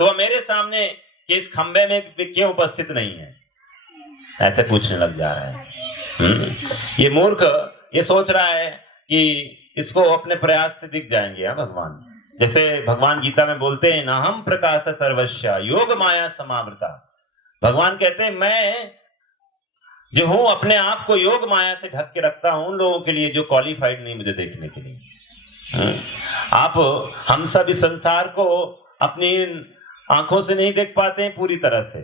तो वह मेरे सामने के इस खंबे में क्यों उपस्थित नहीं है? ऐसे पूछने लग जा रहा है। ये मूर्ख ये सोच रहा है कि इसको अपने प्रयास से दिख जाएंगे। हाँ, भगवान जैसे भगवान गीता में बोलते हैं, ना हम प्रकाश सर्वस्या योग माया समावृता। भगवान कहते हैं मैं जो हूं अपने आप को योग माया से ढक के रखता हूं उन लोगों के लिए जो क्वालिफाइड नहीं मुझे देखने के लिए। आप हम सब इस संसार को अपनी आंखों से नहीं देख पाते हैं पूरी तरह से,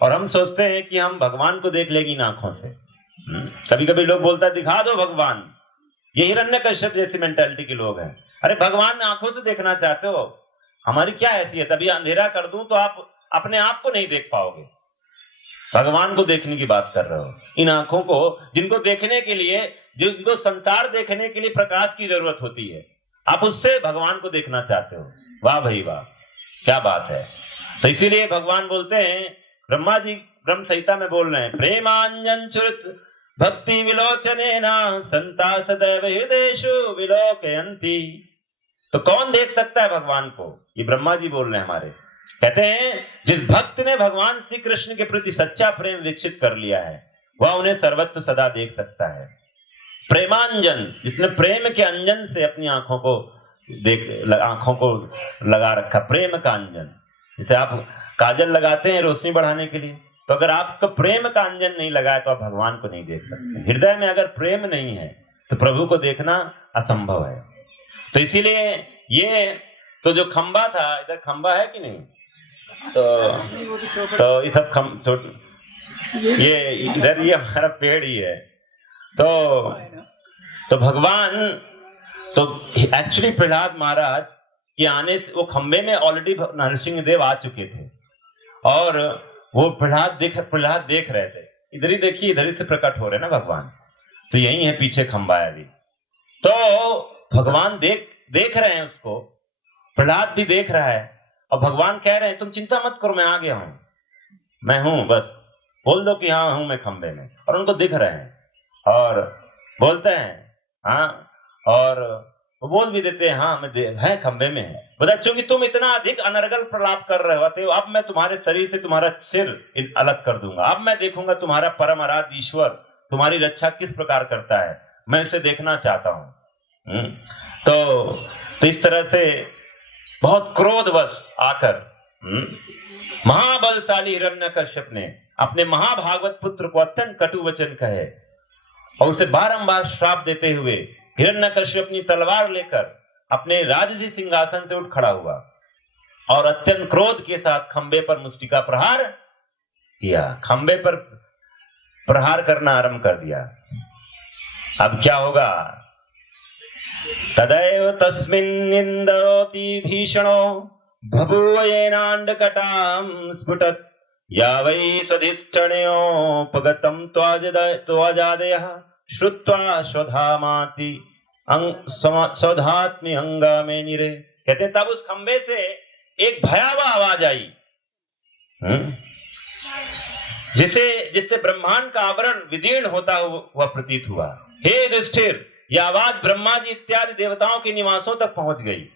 और हम सोचते हैं कि हम भगवान को देख लेंगे इन आंखों से। कभी कभी लोग बोलता है दिखा दो भगवान, ये हिरण्यकश्यप जैसी मेंटालिटी के लोग हैं। अरे भगवान आंखों से देखना चाहते हो, हमारी क्या हैसियत, अभी अंधेरा कर दूं तो आप अपने आप को नहीं देख पाओगे, भगवान को देखने की बात कर रहे हो। इन आंखों को जिनको देखने के लिए, जिनको संसार देखने के लिए प्रकाश की जरूरत होती है, आप उससे भगवान को देखना चाहते हो। वाह भाई वाह, क्या बात है। तो इसीलिए भगवान बोलते हैं, ब्रह्मा जी ब्रह्म संहिता में बोल रहे हैं, प्रेमांजन चुरित भक्ति विलोचनेना संता सदैव हृदयेषु विलोकयन्ति। तो कौन देख सकता है भगवान को? ये ब्रह्मा जी बोल रहे हैं हमारे। कहते हैं जिस भक्त ने भगवान श्री कृष्ण के प्रति सच्चा प्रेम विकसित कर लिया है, वह उन्हें सर्वत्र सदा देख सकता है। प्रेमांजन, जिसने प्रेम के अंजन से अपनी आंखों को लगा रखा, प्रेम का अंजन। जैसे आप काजल लगाते हैं रोशनी बढ़ाने के लिए, तो अगर आपका प्रेम का अंजन नहीं लगा है तो आप भगवान को नहीं देख सकते। हृदय में अगर प्रेम नहीं है तो प्रभु को देखना असंभव है। तो इसीलिए ये तो जो खंबा था, इधर खंबा है कि नहीं, तो ये सब ये इधर ये हमारा पेड़ ही है। तो भगवान, तो एक्चुअली प्रहलाद महाराज के आने से वो खंबे में ऑलरेडी नरसिंह देव आ चुके थे, और वो प्रहलाद देख रहे थे। इधर ही देखिए, इधर ही से प्रकट हो रहे ना भगवान, तो यही है पीछे खंबा है अभी। तो भगवान देख रहे हैं उसको, प्रहलाद भी देख रहा है, और भगवान कह रहे हैं तुम चिंता मत करो, मैं आ गया हूं, मैं हूं, बस बोल दो कि हाँ हूं मैं खंबे में। और उनको दिख रहे हैं और बोलते हैं हाँ, और वो बोल भी देते हैं हाँ मैं है खंबे में है। बोला चूंकि तुम इतना अधिक अनर्गल प्रलाप कर रहे होते हो, अब मैं तुम्हारे शरीर से तुम्हारा सिर अलग कर दूंगा। अब मैं देखूंगा तुम्हारा परम आराध्य ईश्वर तुम्हारी रक्षा किस प्रकार करता है, मैं उसे देखना चाहता हूं। तो इस तरह से बहुत क्रोधवश आकर महाबलशाली हिरण्यकश्यप ने अपने महाभागवत पुत्र को अत्यंत कटु वचन कहे, और उसे बारंबार श्राप देते हुए हिरण्यकश्यप अपनी तलवार लेकर अपने राजसी सिंहासन से उठ खड़ा हुआ और अत्यंत क्रोध के साथ खंबे पर मुष्टिका प्रहार किया, खंबे पर प्रहार करना आरंभ कर दिया। अब क्या होगा? तदैव तस्मिन्निन्दोति भीषणो बभूव येनाण्डकटां स्फुटत् या वै स्वधिष्ठिनोपगतं त्वजादयः श्रुत्वा स्वधामाति स्वधात्म्य अंगामे निरे। कहते तब उस खंबे से एक भयावह आवाज आई, जिससे ब्रह्मांड का आवरण विदीर्ण होता हुआ प्रतीत हुआ। हे युधिष्ठिर, यह आवाज ब्रह्मा जी इत्यादि देवताओं के निवासों तक पहुंच गई,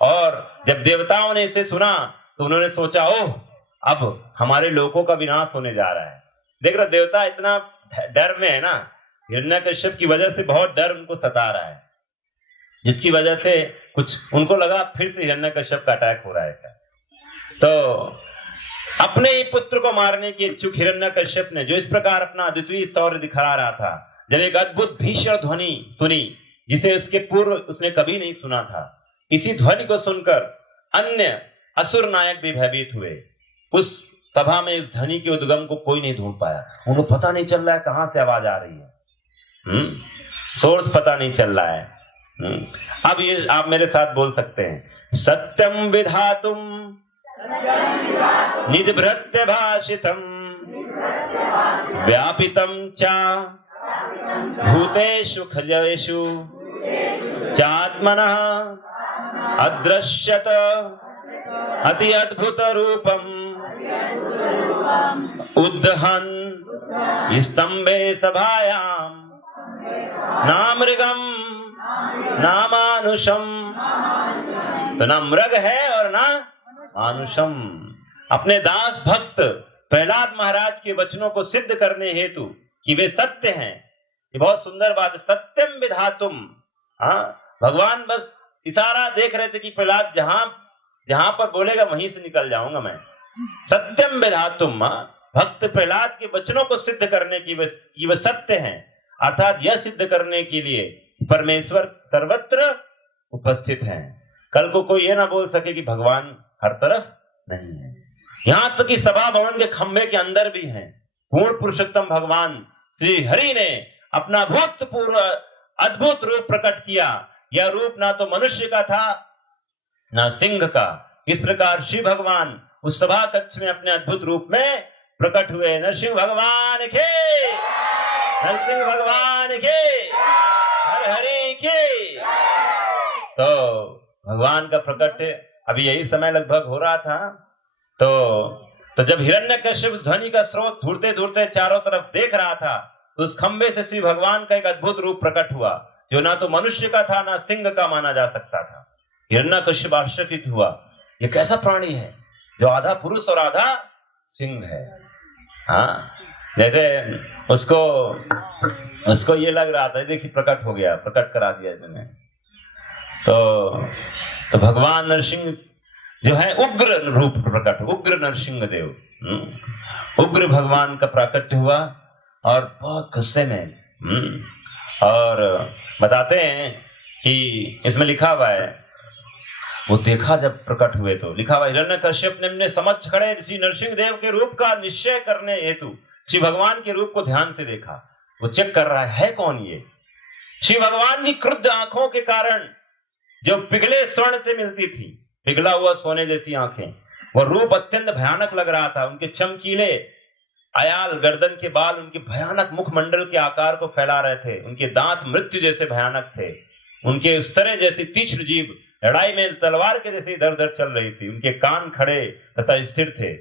और जब देवताओं ने इसे सुना तो उन्होंने सोचा ओह अब हमारे लोगों का विनाश होने जा रहा है। देख रहे देवता इतना डर में है ना, हिरण्यकश्यप की वजह से बहुत डर उनको सता रहा है, जिसकी वजह से कुछ उनको लगा फिर से हिरण्यकश्यप का अटैक हो रहा है। तो अपने ही पुत्र को मारने की इच्छुक हिरण्यकश्यप ने जो इस प्रकार अपना अद्वितीय शौर्य दिखा रहा था, जब एक अद्भुत भीषण ध्वनि सुनी जिसे उसके पूर्व उसने कभी नहीं सुना था, इसी ध्वनि को सुनकर अन्य असुर नायक भी भयभीत हुए। उस सभा में इस ध्वनि के उद्गम को कोई नहीं ढूंढ पाया, उनको पता नहीं चल रहा है कहां से आवाज आ रही है, सोर्स पता नहीं चल रहा है। अब ये आप मेरे साथ बोल सकते हैं, सत्यम विधातुम निज भृत्य भाषितम व्यापितम चा भूतेषु खलेषु चात्मनः अदृश्यत अति अद्भुत रूपम उद्धहन स्तंभे सभायाम नामृगम नामानुषम। तो ना मृग है और ना मानुषम। अपने दास भक्त प्रहलाद महाराज के वचनों को सिद्ध करने हेतु कि वे सत्य हैं, ये बहुत सुंदर बात है। सत्यम विधातुम, भगवान बस इशारा देख रहे थे कि प्रहलाद जहां पर बोलेगा वहीं से निकल जाऊंगा मैं। सत्यम विधातुम, भक्त प्रहलाद के वचनों को सिद्ध करने की वे सत्य हैं, अर्थात यह सिद्ध करने के लिए परमेश्वर सर्वत्र उपस्थित हैं। कल को कोई ये ना बोल सके कि भगवान हर तरफ नहीं है। यहां तक कि सभा भवन के खंबे के अंदर भी हैं। पूर्ण पुरुषोत्तम भगवान श्री हरि ने अपना भूतपूर्व अद्भुत रूप प्रकट किया। यह रूप ना तो मनुष्य का था ना सिंह का। इस प्रकार शिव भगवान उस सभा कक्ष में अपने अद्भुत रूप में प्रकट हुए। नरसिंह भगवान के, नरसिंह भगवान के, हर हरि के। तो भगवान का प्रकट अभी यही समय लगभग हो रहा था। तो जब हिरण्यकश्यप ध्वनि का स्रोत ढूंढते ढूंढते चारों तरफ देख रहा था, तो उस खंबे से श्री भगवान का एक अद्भुत रूप प्रकट हुआ, जो ना तो मनुष्य का था ना सिंह का माना जा सकता था। हिरण्यकश्यप आश्चर्यचकित हुआ, ये कैसा प्राणी है जो आधा पुरुष और आधा सिंह है। हाँ, जैसे उसको ये लग रहा था, देखिए प्रकट हो गया, प्रकट करा दिया इन्होंने। तो भगवान नरसिंह जो है उग्र रूप प्रकट, उग्र नरसिंह देव, उग्र भगवान का प्राकट्य हुआ और बहुत गुस्से में। और बताते हैं कि इसमें लिखा हुआ है, वो देखा जब प्रकट हुए तो लिखा हुआ, हिरण्यकश्यप ने अपने समक्ष खड़े श्री नरसिंह देव के रूप का निश्चय करने हेतु श्री भगवान के रूप को ध्यान से देखा। वो चेक कर रहा है कौन ये। श्री भगवान की क्रुद्ध आंखों के कारण, जो पिघले स्वर्ण से मिलती थी, पिघला हुआ सोने जैसी आंखें, वह रूप अत्यंत भयानक लग रहा था। उनके चमकीले अयाल गर्दन के बाल उनके भयानक मुखमंडल के आकार को फैला रहे थे। उनके दांत मृत्यु जैसे भयानक थे। उनके स्तरे जैसी तीक्ष्ण जीभ लड़ाई में तलवार के जैसे इधर उधर चल रही थी। उनके कान खड़े तथा स्थिर थे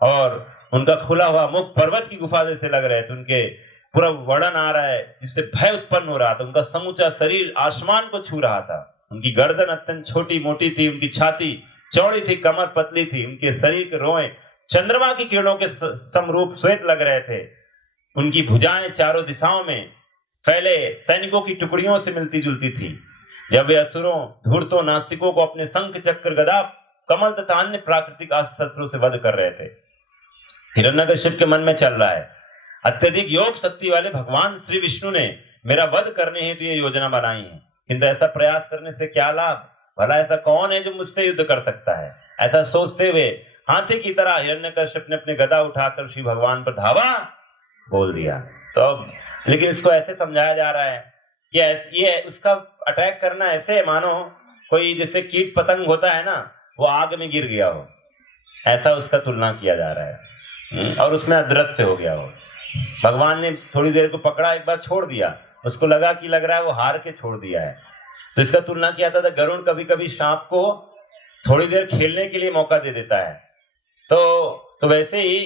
और उनका खुला हुआ मुख पर्वत की गुफा जैसे लग रहे थे। उनके पूरा वर्णन आ रहा है जिससे भय उत्पन्न हो रहा था। उनका समूचा शरीर आसमान को छू रहा था। उनकी गर्दन अत्यंत छोटी मोटी थी, उनकी छाती चौड़ी थी, कमर पतली थी। उनके शरीर के रोए चंद्रमा की किरणों के समरूप श्वेत लग रहे थे। उनकी भुजाएं चारों दिशाओं में फैले सैनिकों की टुकड़ियों से मिलती जुलती थी। जब वे असुरों, धूर्तों, नास्तिकों को अपने शंख, चक्र, गदा, कमल तथा अन्य प्राकृतिक अस्त्र शस्त्रों से वध कर रहे थे। हिरण्यकश्यप के मन में चल रहा है, अत्यधिक योग शक्ति वाले भगवान श्री विष्णु ने मेरा वध करने हेतु ये योजना बनाई है, किंतु ऐसा प्रयास करने से क्या लाभ? भला ऐसा कौन है जो मुझसे युद्ध कर सकता है? ऐसा सोचते हुए हाथी की तरह हिरण्यकश्यप ने अपने गदा उठाकर श्री भगवान पर धावा बोल दिया। तो अब लेकिन इसको ऐसे समझाया जा रहा है कि ये उसका अटैक करना ऐसे है मानो कोई जैसे कीट पतंग होता है ना, वो आग में गिर गया हो, ऐसा उसका तुलना किया जा रहा है और उसमें अदृश्य हो गया हो। भगवान ने थोड़ी देर को पकड़ा, एक बार छोड़ दिया, उसको लगा कि लग रहा है वो हार के छोड़ दिया है। तो इसका तुलना किया था गरुड़ कभी कभी सांप को थोड़ी देर खेलने के लिए मौका दे देता है। तो वैसे ही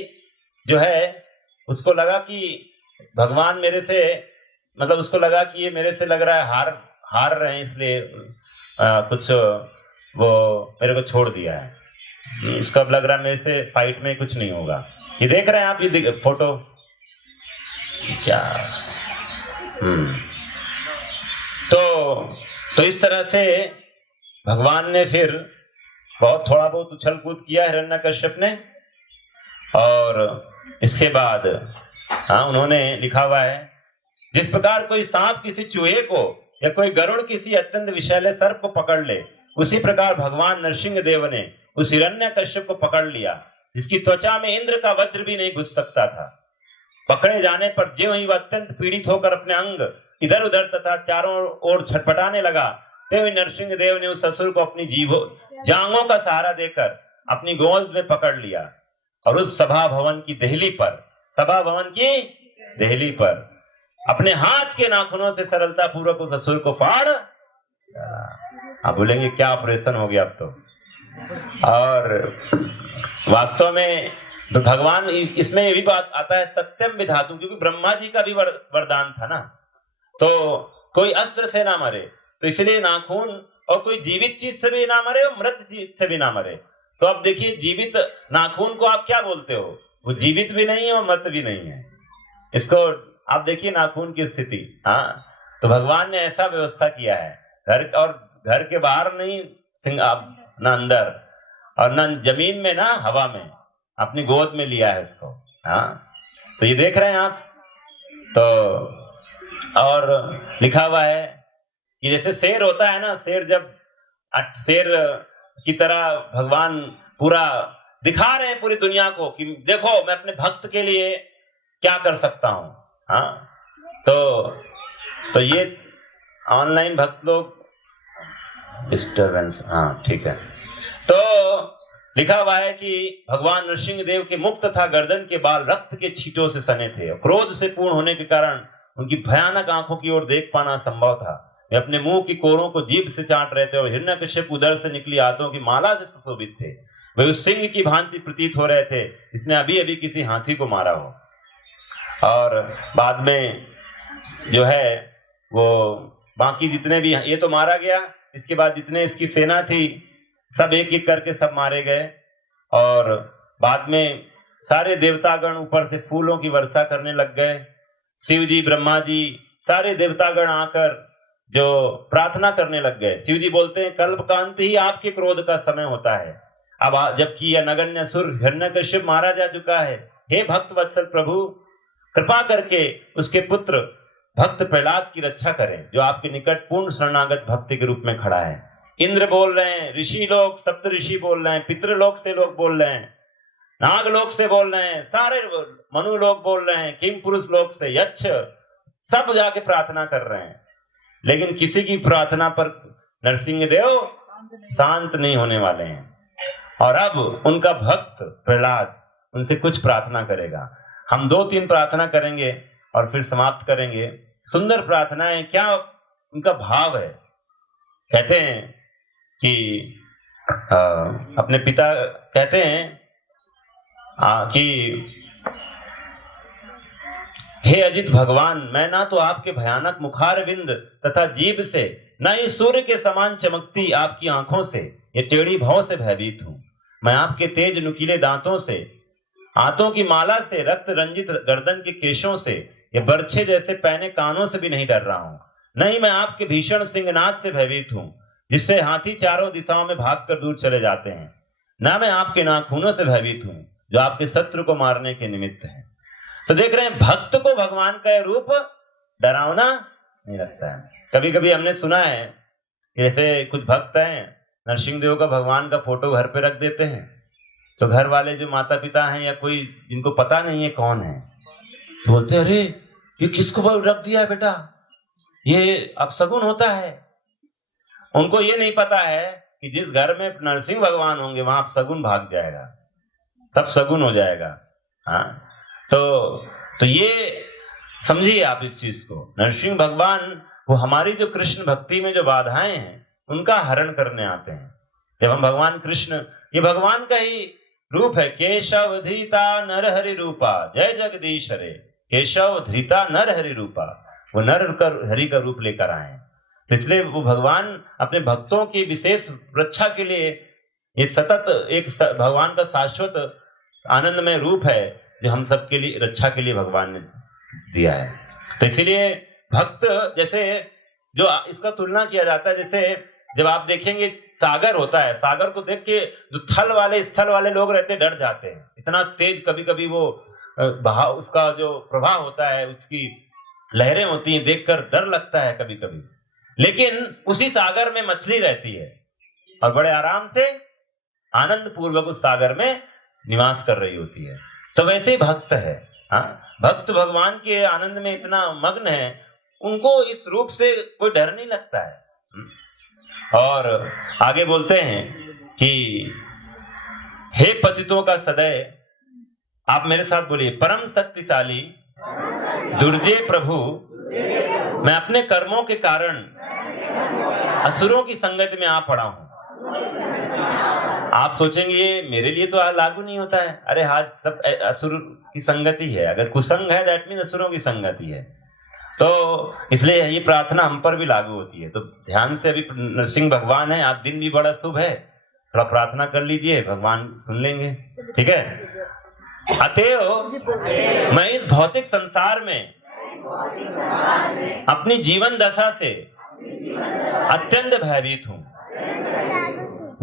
जो है उसको लगा कि भगवान मेरे से, मतलब उसको लगा कि ये मेरे से लग रहा है हार रहे हैं, इसलिए कुछ वो मेरे को छोड़ दिया है। इसको अब लग रहा है मेरे से फाइट में कुछ नहीं होगा। ये देख रहे हैं आप, ये फोटो क्या तो इस तरह से भगवान ने फिर थोड़ा बहुत उछल कूद किया हिरण्यकश्यप ने। और इसके बाद उन्होंने लिखा हुआ है, जिस प्रकार कोई सांप किसी चूहे को या कोई गरुड़ किसी अत्यंत विषैले सर्प को पकड़ ले, उसी प्रकार भगवान नरसिंह देव ने उस हिरण्यकश्यप को पकड़ लिया, जिसकी त्वचा में इंद्र का वज्र भी नहीं घुस सकता था। पकड़े जाने पर ज्यों ही वह अत्यंत पीड़ित होकर अपने अंग इधर उधर तथा चारों ओर छटपटाने लगा, त्यों ही नरसिंह देव ने उस असुर को अपनी जांघों का सहारा देकर अपनी गोद में पकड़ लिया और उस सभा भवन की देहली पर अपने हाथ के नाखूनों से सरलता पूर्वक उस असुर को फाड़। आप बोलेंगे क्या ऑपरेशन हो गया अब तो। और वास्तव में तो भगवान इसमें ये भी बात आता है, सत्यम विधातु, क्योंकि ब्रह्मा जी का भी वरदान था ना, तो कोई अस्त्र से ना मरे, तो इसलिए नाखून, और कोई जीवित चीज से भी ना मरे और मृत चीज से भी ना मरे। तो अब देखिए, जीवित नाखून को आप क्या बोलते हो? वो जीवित भी नहीं है और मृत भी नहीं है। इसको आप देखिए नाखून की स्थिति। तो भगवान ने ऐसा व्यवस्था किया है, घर के बाहर नहीं, न अंदर और न जमीन में ना हवा में, अपनी गोद में लिया है इसको। तो ये देख रहे हैं आप। तो और लिखा हुआ है कि जैसे शेर होता है ना, शेर की तरह भगवान पूरा दिखा रहे हैं पूरी दुनिया को कि देखो मैं अपने भक्त के लिए क्या कर सकता हूं। तो ये ऑनलाइन भक्त लोग डिस्टर्बेंस, हाँ ठीक है। तो लिखा हुआ है कि भगवान नरसिंह देव के मुख तथा गर्दन के बाल रक्त के छींटों से सने थे। क्रोध से पूर्ण होने के कारण उनकी भयानक आंखों की ओर देख पाना असंभव था। वे अपने मुंह की कोरों को जीभ से चाट रहे थे और हिरण्यकश्यप उदर से निकली हाथों की माला से सुशोभित थे। वे उस सिंह की भांति प्रतीत हो रहे थे जिसने अभी अभी किसी हाथी को मारा हो। और बाद में जो है वो बाकी जितने भी, ये तो मारा गया, इसके बाद जितने इसकी सेना थी सब एक एक करके सब मारे गए। और बाद में सारे देवतागण ऊपर से फूलों की वर्षा करने लग गए। शिव जी, ब्रह्मा जी, सारे देवतागण आकर जो प्रार्थना करने लग गए। शिव जी बोलते हैं कल्पकांति ही आपके क्रोध का समय होता है। अब जबकि यह नगण्य असुर हिरण्यकश्यप मारा जा चुका है, हे भक्त वत्सल प्रभु कृपा करके उसके पुत्र भक्त प्रहलाद की रक्षा करें जो आपके निकट पूर्ण शरणागत भक्ति के रूप में खड़ा है। इंद्र बोल रहे हैं, ऋषि लोग, सप्त ऋषि बोल रहे हैं, पितृलोक से लोग बोल रहे हैं, नागलोक से बोल रहे हैं, सारे मनु लोग बोल रहे हैं, किम पुरुष लोक से, यक्ष, सब जाके प्रार्थना कर रहे हैं। लेकिन किसी की प्रार्थना पर नरसिंह देव शांत नहीं होने वाले हैं। और अब उनका भक्त प्रहलाद उनसे कुछ प्रार्थना करेगा। हम 2-3 प्रार्थना करेंगे और फिर समाप्त करेंगे। सुंदर प्रार्थनाएं, क्या उनका भाव है। कहते हैं कि अपने पिता कहते हैं कि हे अजित भगवान, मैं ना तो आपके भयानक मुखार बिंद तथा जीभ से, न ही सूर्य के समान चमकती आपकी आंखों से, ये टेढ़ी भौं से भयभीत हूं। मैं आपके तेज नुकीले दांतों से, हाथों की माला से, रक्त रंजित गर्दन के केशों से, ये बर्छे जैसे पहने कानों से भी नहीं डर रहा हूं। नहीं, मैं आपके भीषण सिंहनाद से भयभीत हूं जिससे हाथी चारों दिशाओं में भागकर दूर चले जाते हैं। ना मैं आपके नाखूनों से भयभीत हूं जो आपके शत्रु को मारने के निमित्त है। तो देख रहे हैं, भक्त को भगवान का रूप डरावना नहीं लगता है। कभी कभी हमने सुना है, जैसे कुछ भक्त हैं, नरसिंह देव का भगवान का फोटो घर पे रख देते हैं, तो घर वाले जो माता पिता हैं या कोई जिनको पता नहीं है कौन है, तो बोलते अरे ये किसको रख दिया है बेटा, ये अपशगुन होता है। उनको ये नहीं पता है कि जिस घर में नरसिंह भगवान होंगे वहां अपशगुन भाग जाएगा, सब शगुन हो जाएगा। हाँ, तो ये समझिए आप इस चीज को। नरसिंह भगवान वो हमारी जो कृष्ण भक्ति में जो बाधाएं हैं उनका हरण करने आते हैं। जब हम भगवान कृष्ण, ये भगवान का ही रूप है, केशव धृता नर हरि रूपा जय जगदीश हरे। केशव धृता नर हरि रूपा, वो नर हरि का रूप लेकर आए। तो इसलिए वो भगवान अपने भक्तों की विशेष रक्षा के लिए ये सतत एक भगवान का शाश्वत आनंदमय रूप है जो हम सबके लिए रक्षा के लिए भगवान ने दिया है। तो इसीलिए भक्त, जैसे जो इसका तुलना किया जाता है, जैसे जब आप देखेंगे सागर होता है, सागर को देख के जो स्थल वाले लोग रहते डर जाते हैं, इतना तेज कभी कभी वो बहाव, उसका जो प्रवाह होता है, उसकी लहरें होती हैं, देखकर डर लगता है कभी कभी। लेकिन उसी सागर में मछली रहती है और बड़े आराम से आनंद पूर्वक उस सागर में निवास कर रही होती है। तो वैसे भक्त है। हाँ, भक्त भगवान के आनंद में इतना मग्न है, उनको इस रूप से कोई डर नहीं लगता है। और आगे बोलते हैं कि हे पतितों का सदैव, आप मेरे साथ बोलिए, परम शक्तिशाली दुर्जय प्रभु, मैं अपने कर्मों के कारण असुरों की संगति में आ पड़ा हूं। आप सोचेंगे ये मेरे लिए तो लागू नहीं होता है। अरे हाँ, सब असुर की संगति है, अगर कुसंग है दैट मीन असुरों की संगति है। तो इसलिए ये प्रार्थना हम पर भी लागू होती है। तो ध्यान से, अभी नरसिंह भगवान है, आज दिन भी बड़ा शुभ है, थोड़ा प्रार्थना कर लीजिए, भगवान सुन लेंगे। ठीक है। अतएव मैं इस भौतिक संसार में अपनी जीवन दशा से अत्यंत भयभीत हूं।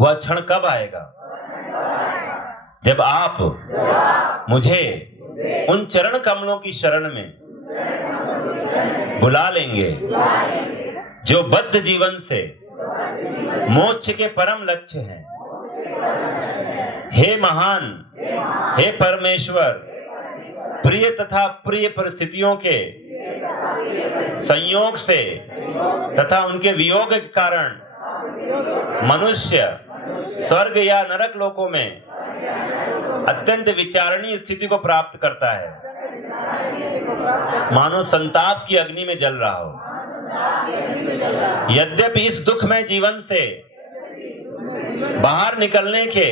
वह क्षण कब आएगा जब आप मुझे उन चरण कमलों की शरण में बुला लेंगे जो बद्ध जीवन से मोक्ष के परम लक्ष्य हैं। हे महान, हे परमेश्वर, प्रिय तथा प्रिय परिस्थितियों के संयोग से तथा उनके वियोग के कारण मनुष्य स्वर्ग या नरक लोकों में अत्यंत विचारणीय स्थिति को प्राप्त करता है, मानो संताप की अग्नि में जल रहा हो। यद्यपि इस दुखमय जीवन से बाहर निकलने के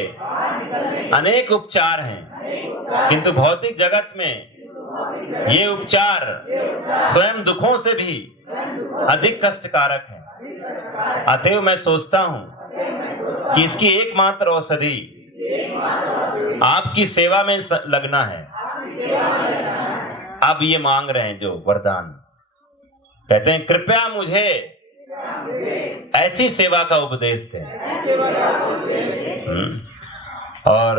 अनेक उपचार हैं, किंतु भौतिक जगत में ये उपचार स्वयं दुखों से भी अधिक कष्टकारक हैं। अतएव मैं सोचता हूं कि इसकी एकमात्र औषधि आपकी सेवा में लगना है। अब ये मांग रहे हैं जो वरदान, कहते हैं कृपया मुझे ऐसी सेवा का उपदेश दें। और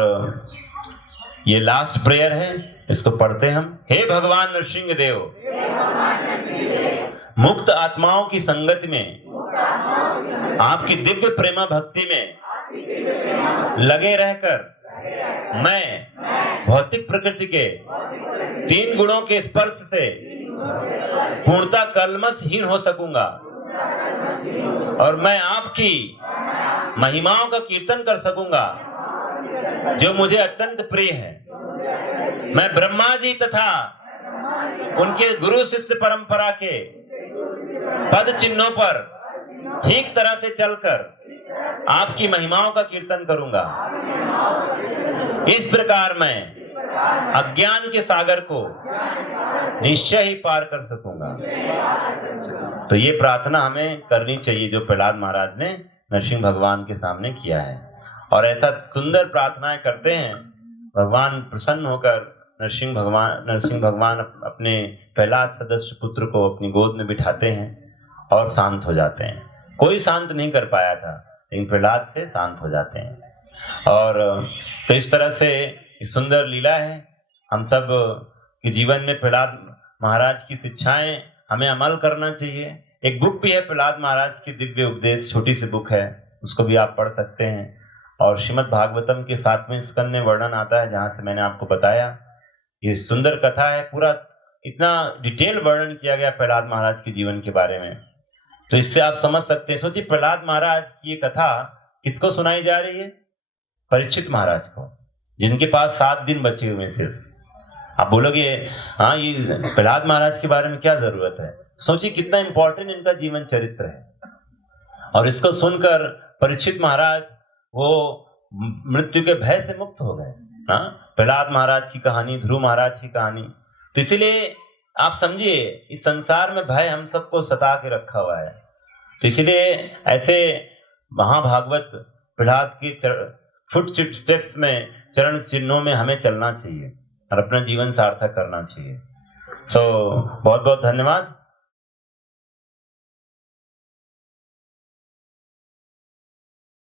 ये लास्ट प्रेयर है, इसको पढ़ते हैं हम। हे भगवान नरसिंह देव, मुक्त आत्माओं की संगति में आपकी दिव्य प्रेमा भक्ति में लगे रहकर मैं भौतिक प्रकृति के 3 गुणों के स्पर्श से पूर्णतः कलमशहीन हो सकूंगा और मैं आपकी महिमाओं का कीर्तन कर सकूंगा जो मुझे अत्यंत प्रिय है। मैं ब्रह्मा जी तथा उनके गुरु शिष्य परंपरा के पद चिन्हों पर ठीक तरह से चलकर आपकी महिमाओं का कीर्तन करूंगा। इस प्रकार मैं अज्ञान के सागर को निश्चय ही पार कर सकूंगा। तो ये प्रार्थना हमें करनी चाहिए जो प्रहलाद महाराज ने नरसिंह भगवान के सामने किया है, और ऐसा सुंदर प्रार्थनाएं करते हैं। भगवान प्रसन्न होकर नरसिंह भगवान अपने प्रहलाद सदस्य पुत्र को अपनी गोद में बिठाते हैं और शांत हो जाते हैं। कोई शांत नहीं कर पाया था, लेकिन प्रहलाद से शांत हो जाते हैं। और तो इस तरह से सुंदर लीला है। हम सब के जीवन में प्रहलाद महाराज की शिक्षाएं हमें अमल करना चाहिए। एक बुक भी है प्रहलाद महाराज की दिव्य उपदेश, छोटी सी बुक है, उसको भी आप पढ़ सकते हैं। और श्रीमद् भागवतम के 7वें स्कंद में वर्णन आता है, जहाँ से मैंने आपको बताया। ये सुंदर कथा है, पूरा इतना डिटेल वर्णन किया गया प्रहलाद महाराज के जीवन के बारे में। तो इससे आप समझ सकते हैं। सोचिए, प्रहलाद महाराज की ये कथा किसको सुनाई जा रही है? परीक्षित महाराज को, जिनके पास 7 दिन बचे हुए सिर्फ। आप बोलोगे हाँ, ये प्रहलाद महाराज के बारे में क्या जरूरत है? सोचिए कितना इंपॉर्टेंट इनका जीवन चरित्र है। और इसको सुनकर परीक्षित महाराज वो मृत्यु के भय से मुक्त हो गए। हाँ, प्रहलाद महाराज की कहानी, ध्रुव महाराज की कहानी। तो इसीलिए आप समझिए, इस संसार में भय हम सबको सता के रखा हुआ है। तो इसीलिए ऐसे महाभागवत प्रहलाद के फुट स्टेप्स में, चरण चिन्हों में हमें चलना चाहिए और अपना जीवन सार्थक करना चाहिए। बहुत बहुत धन्यवाद।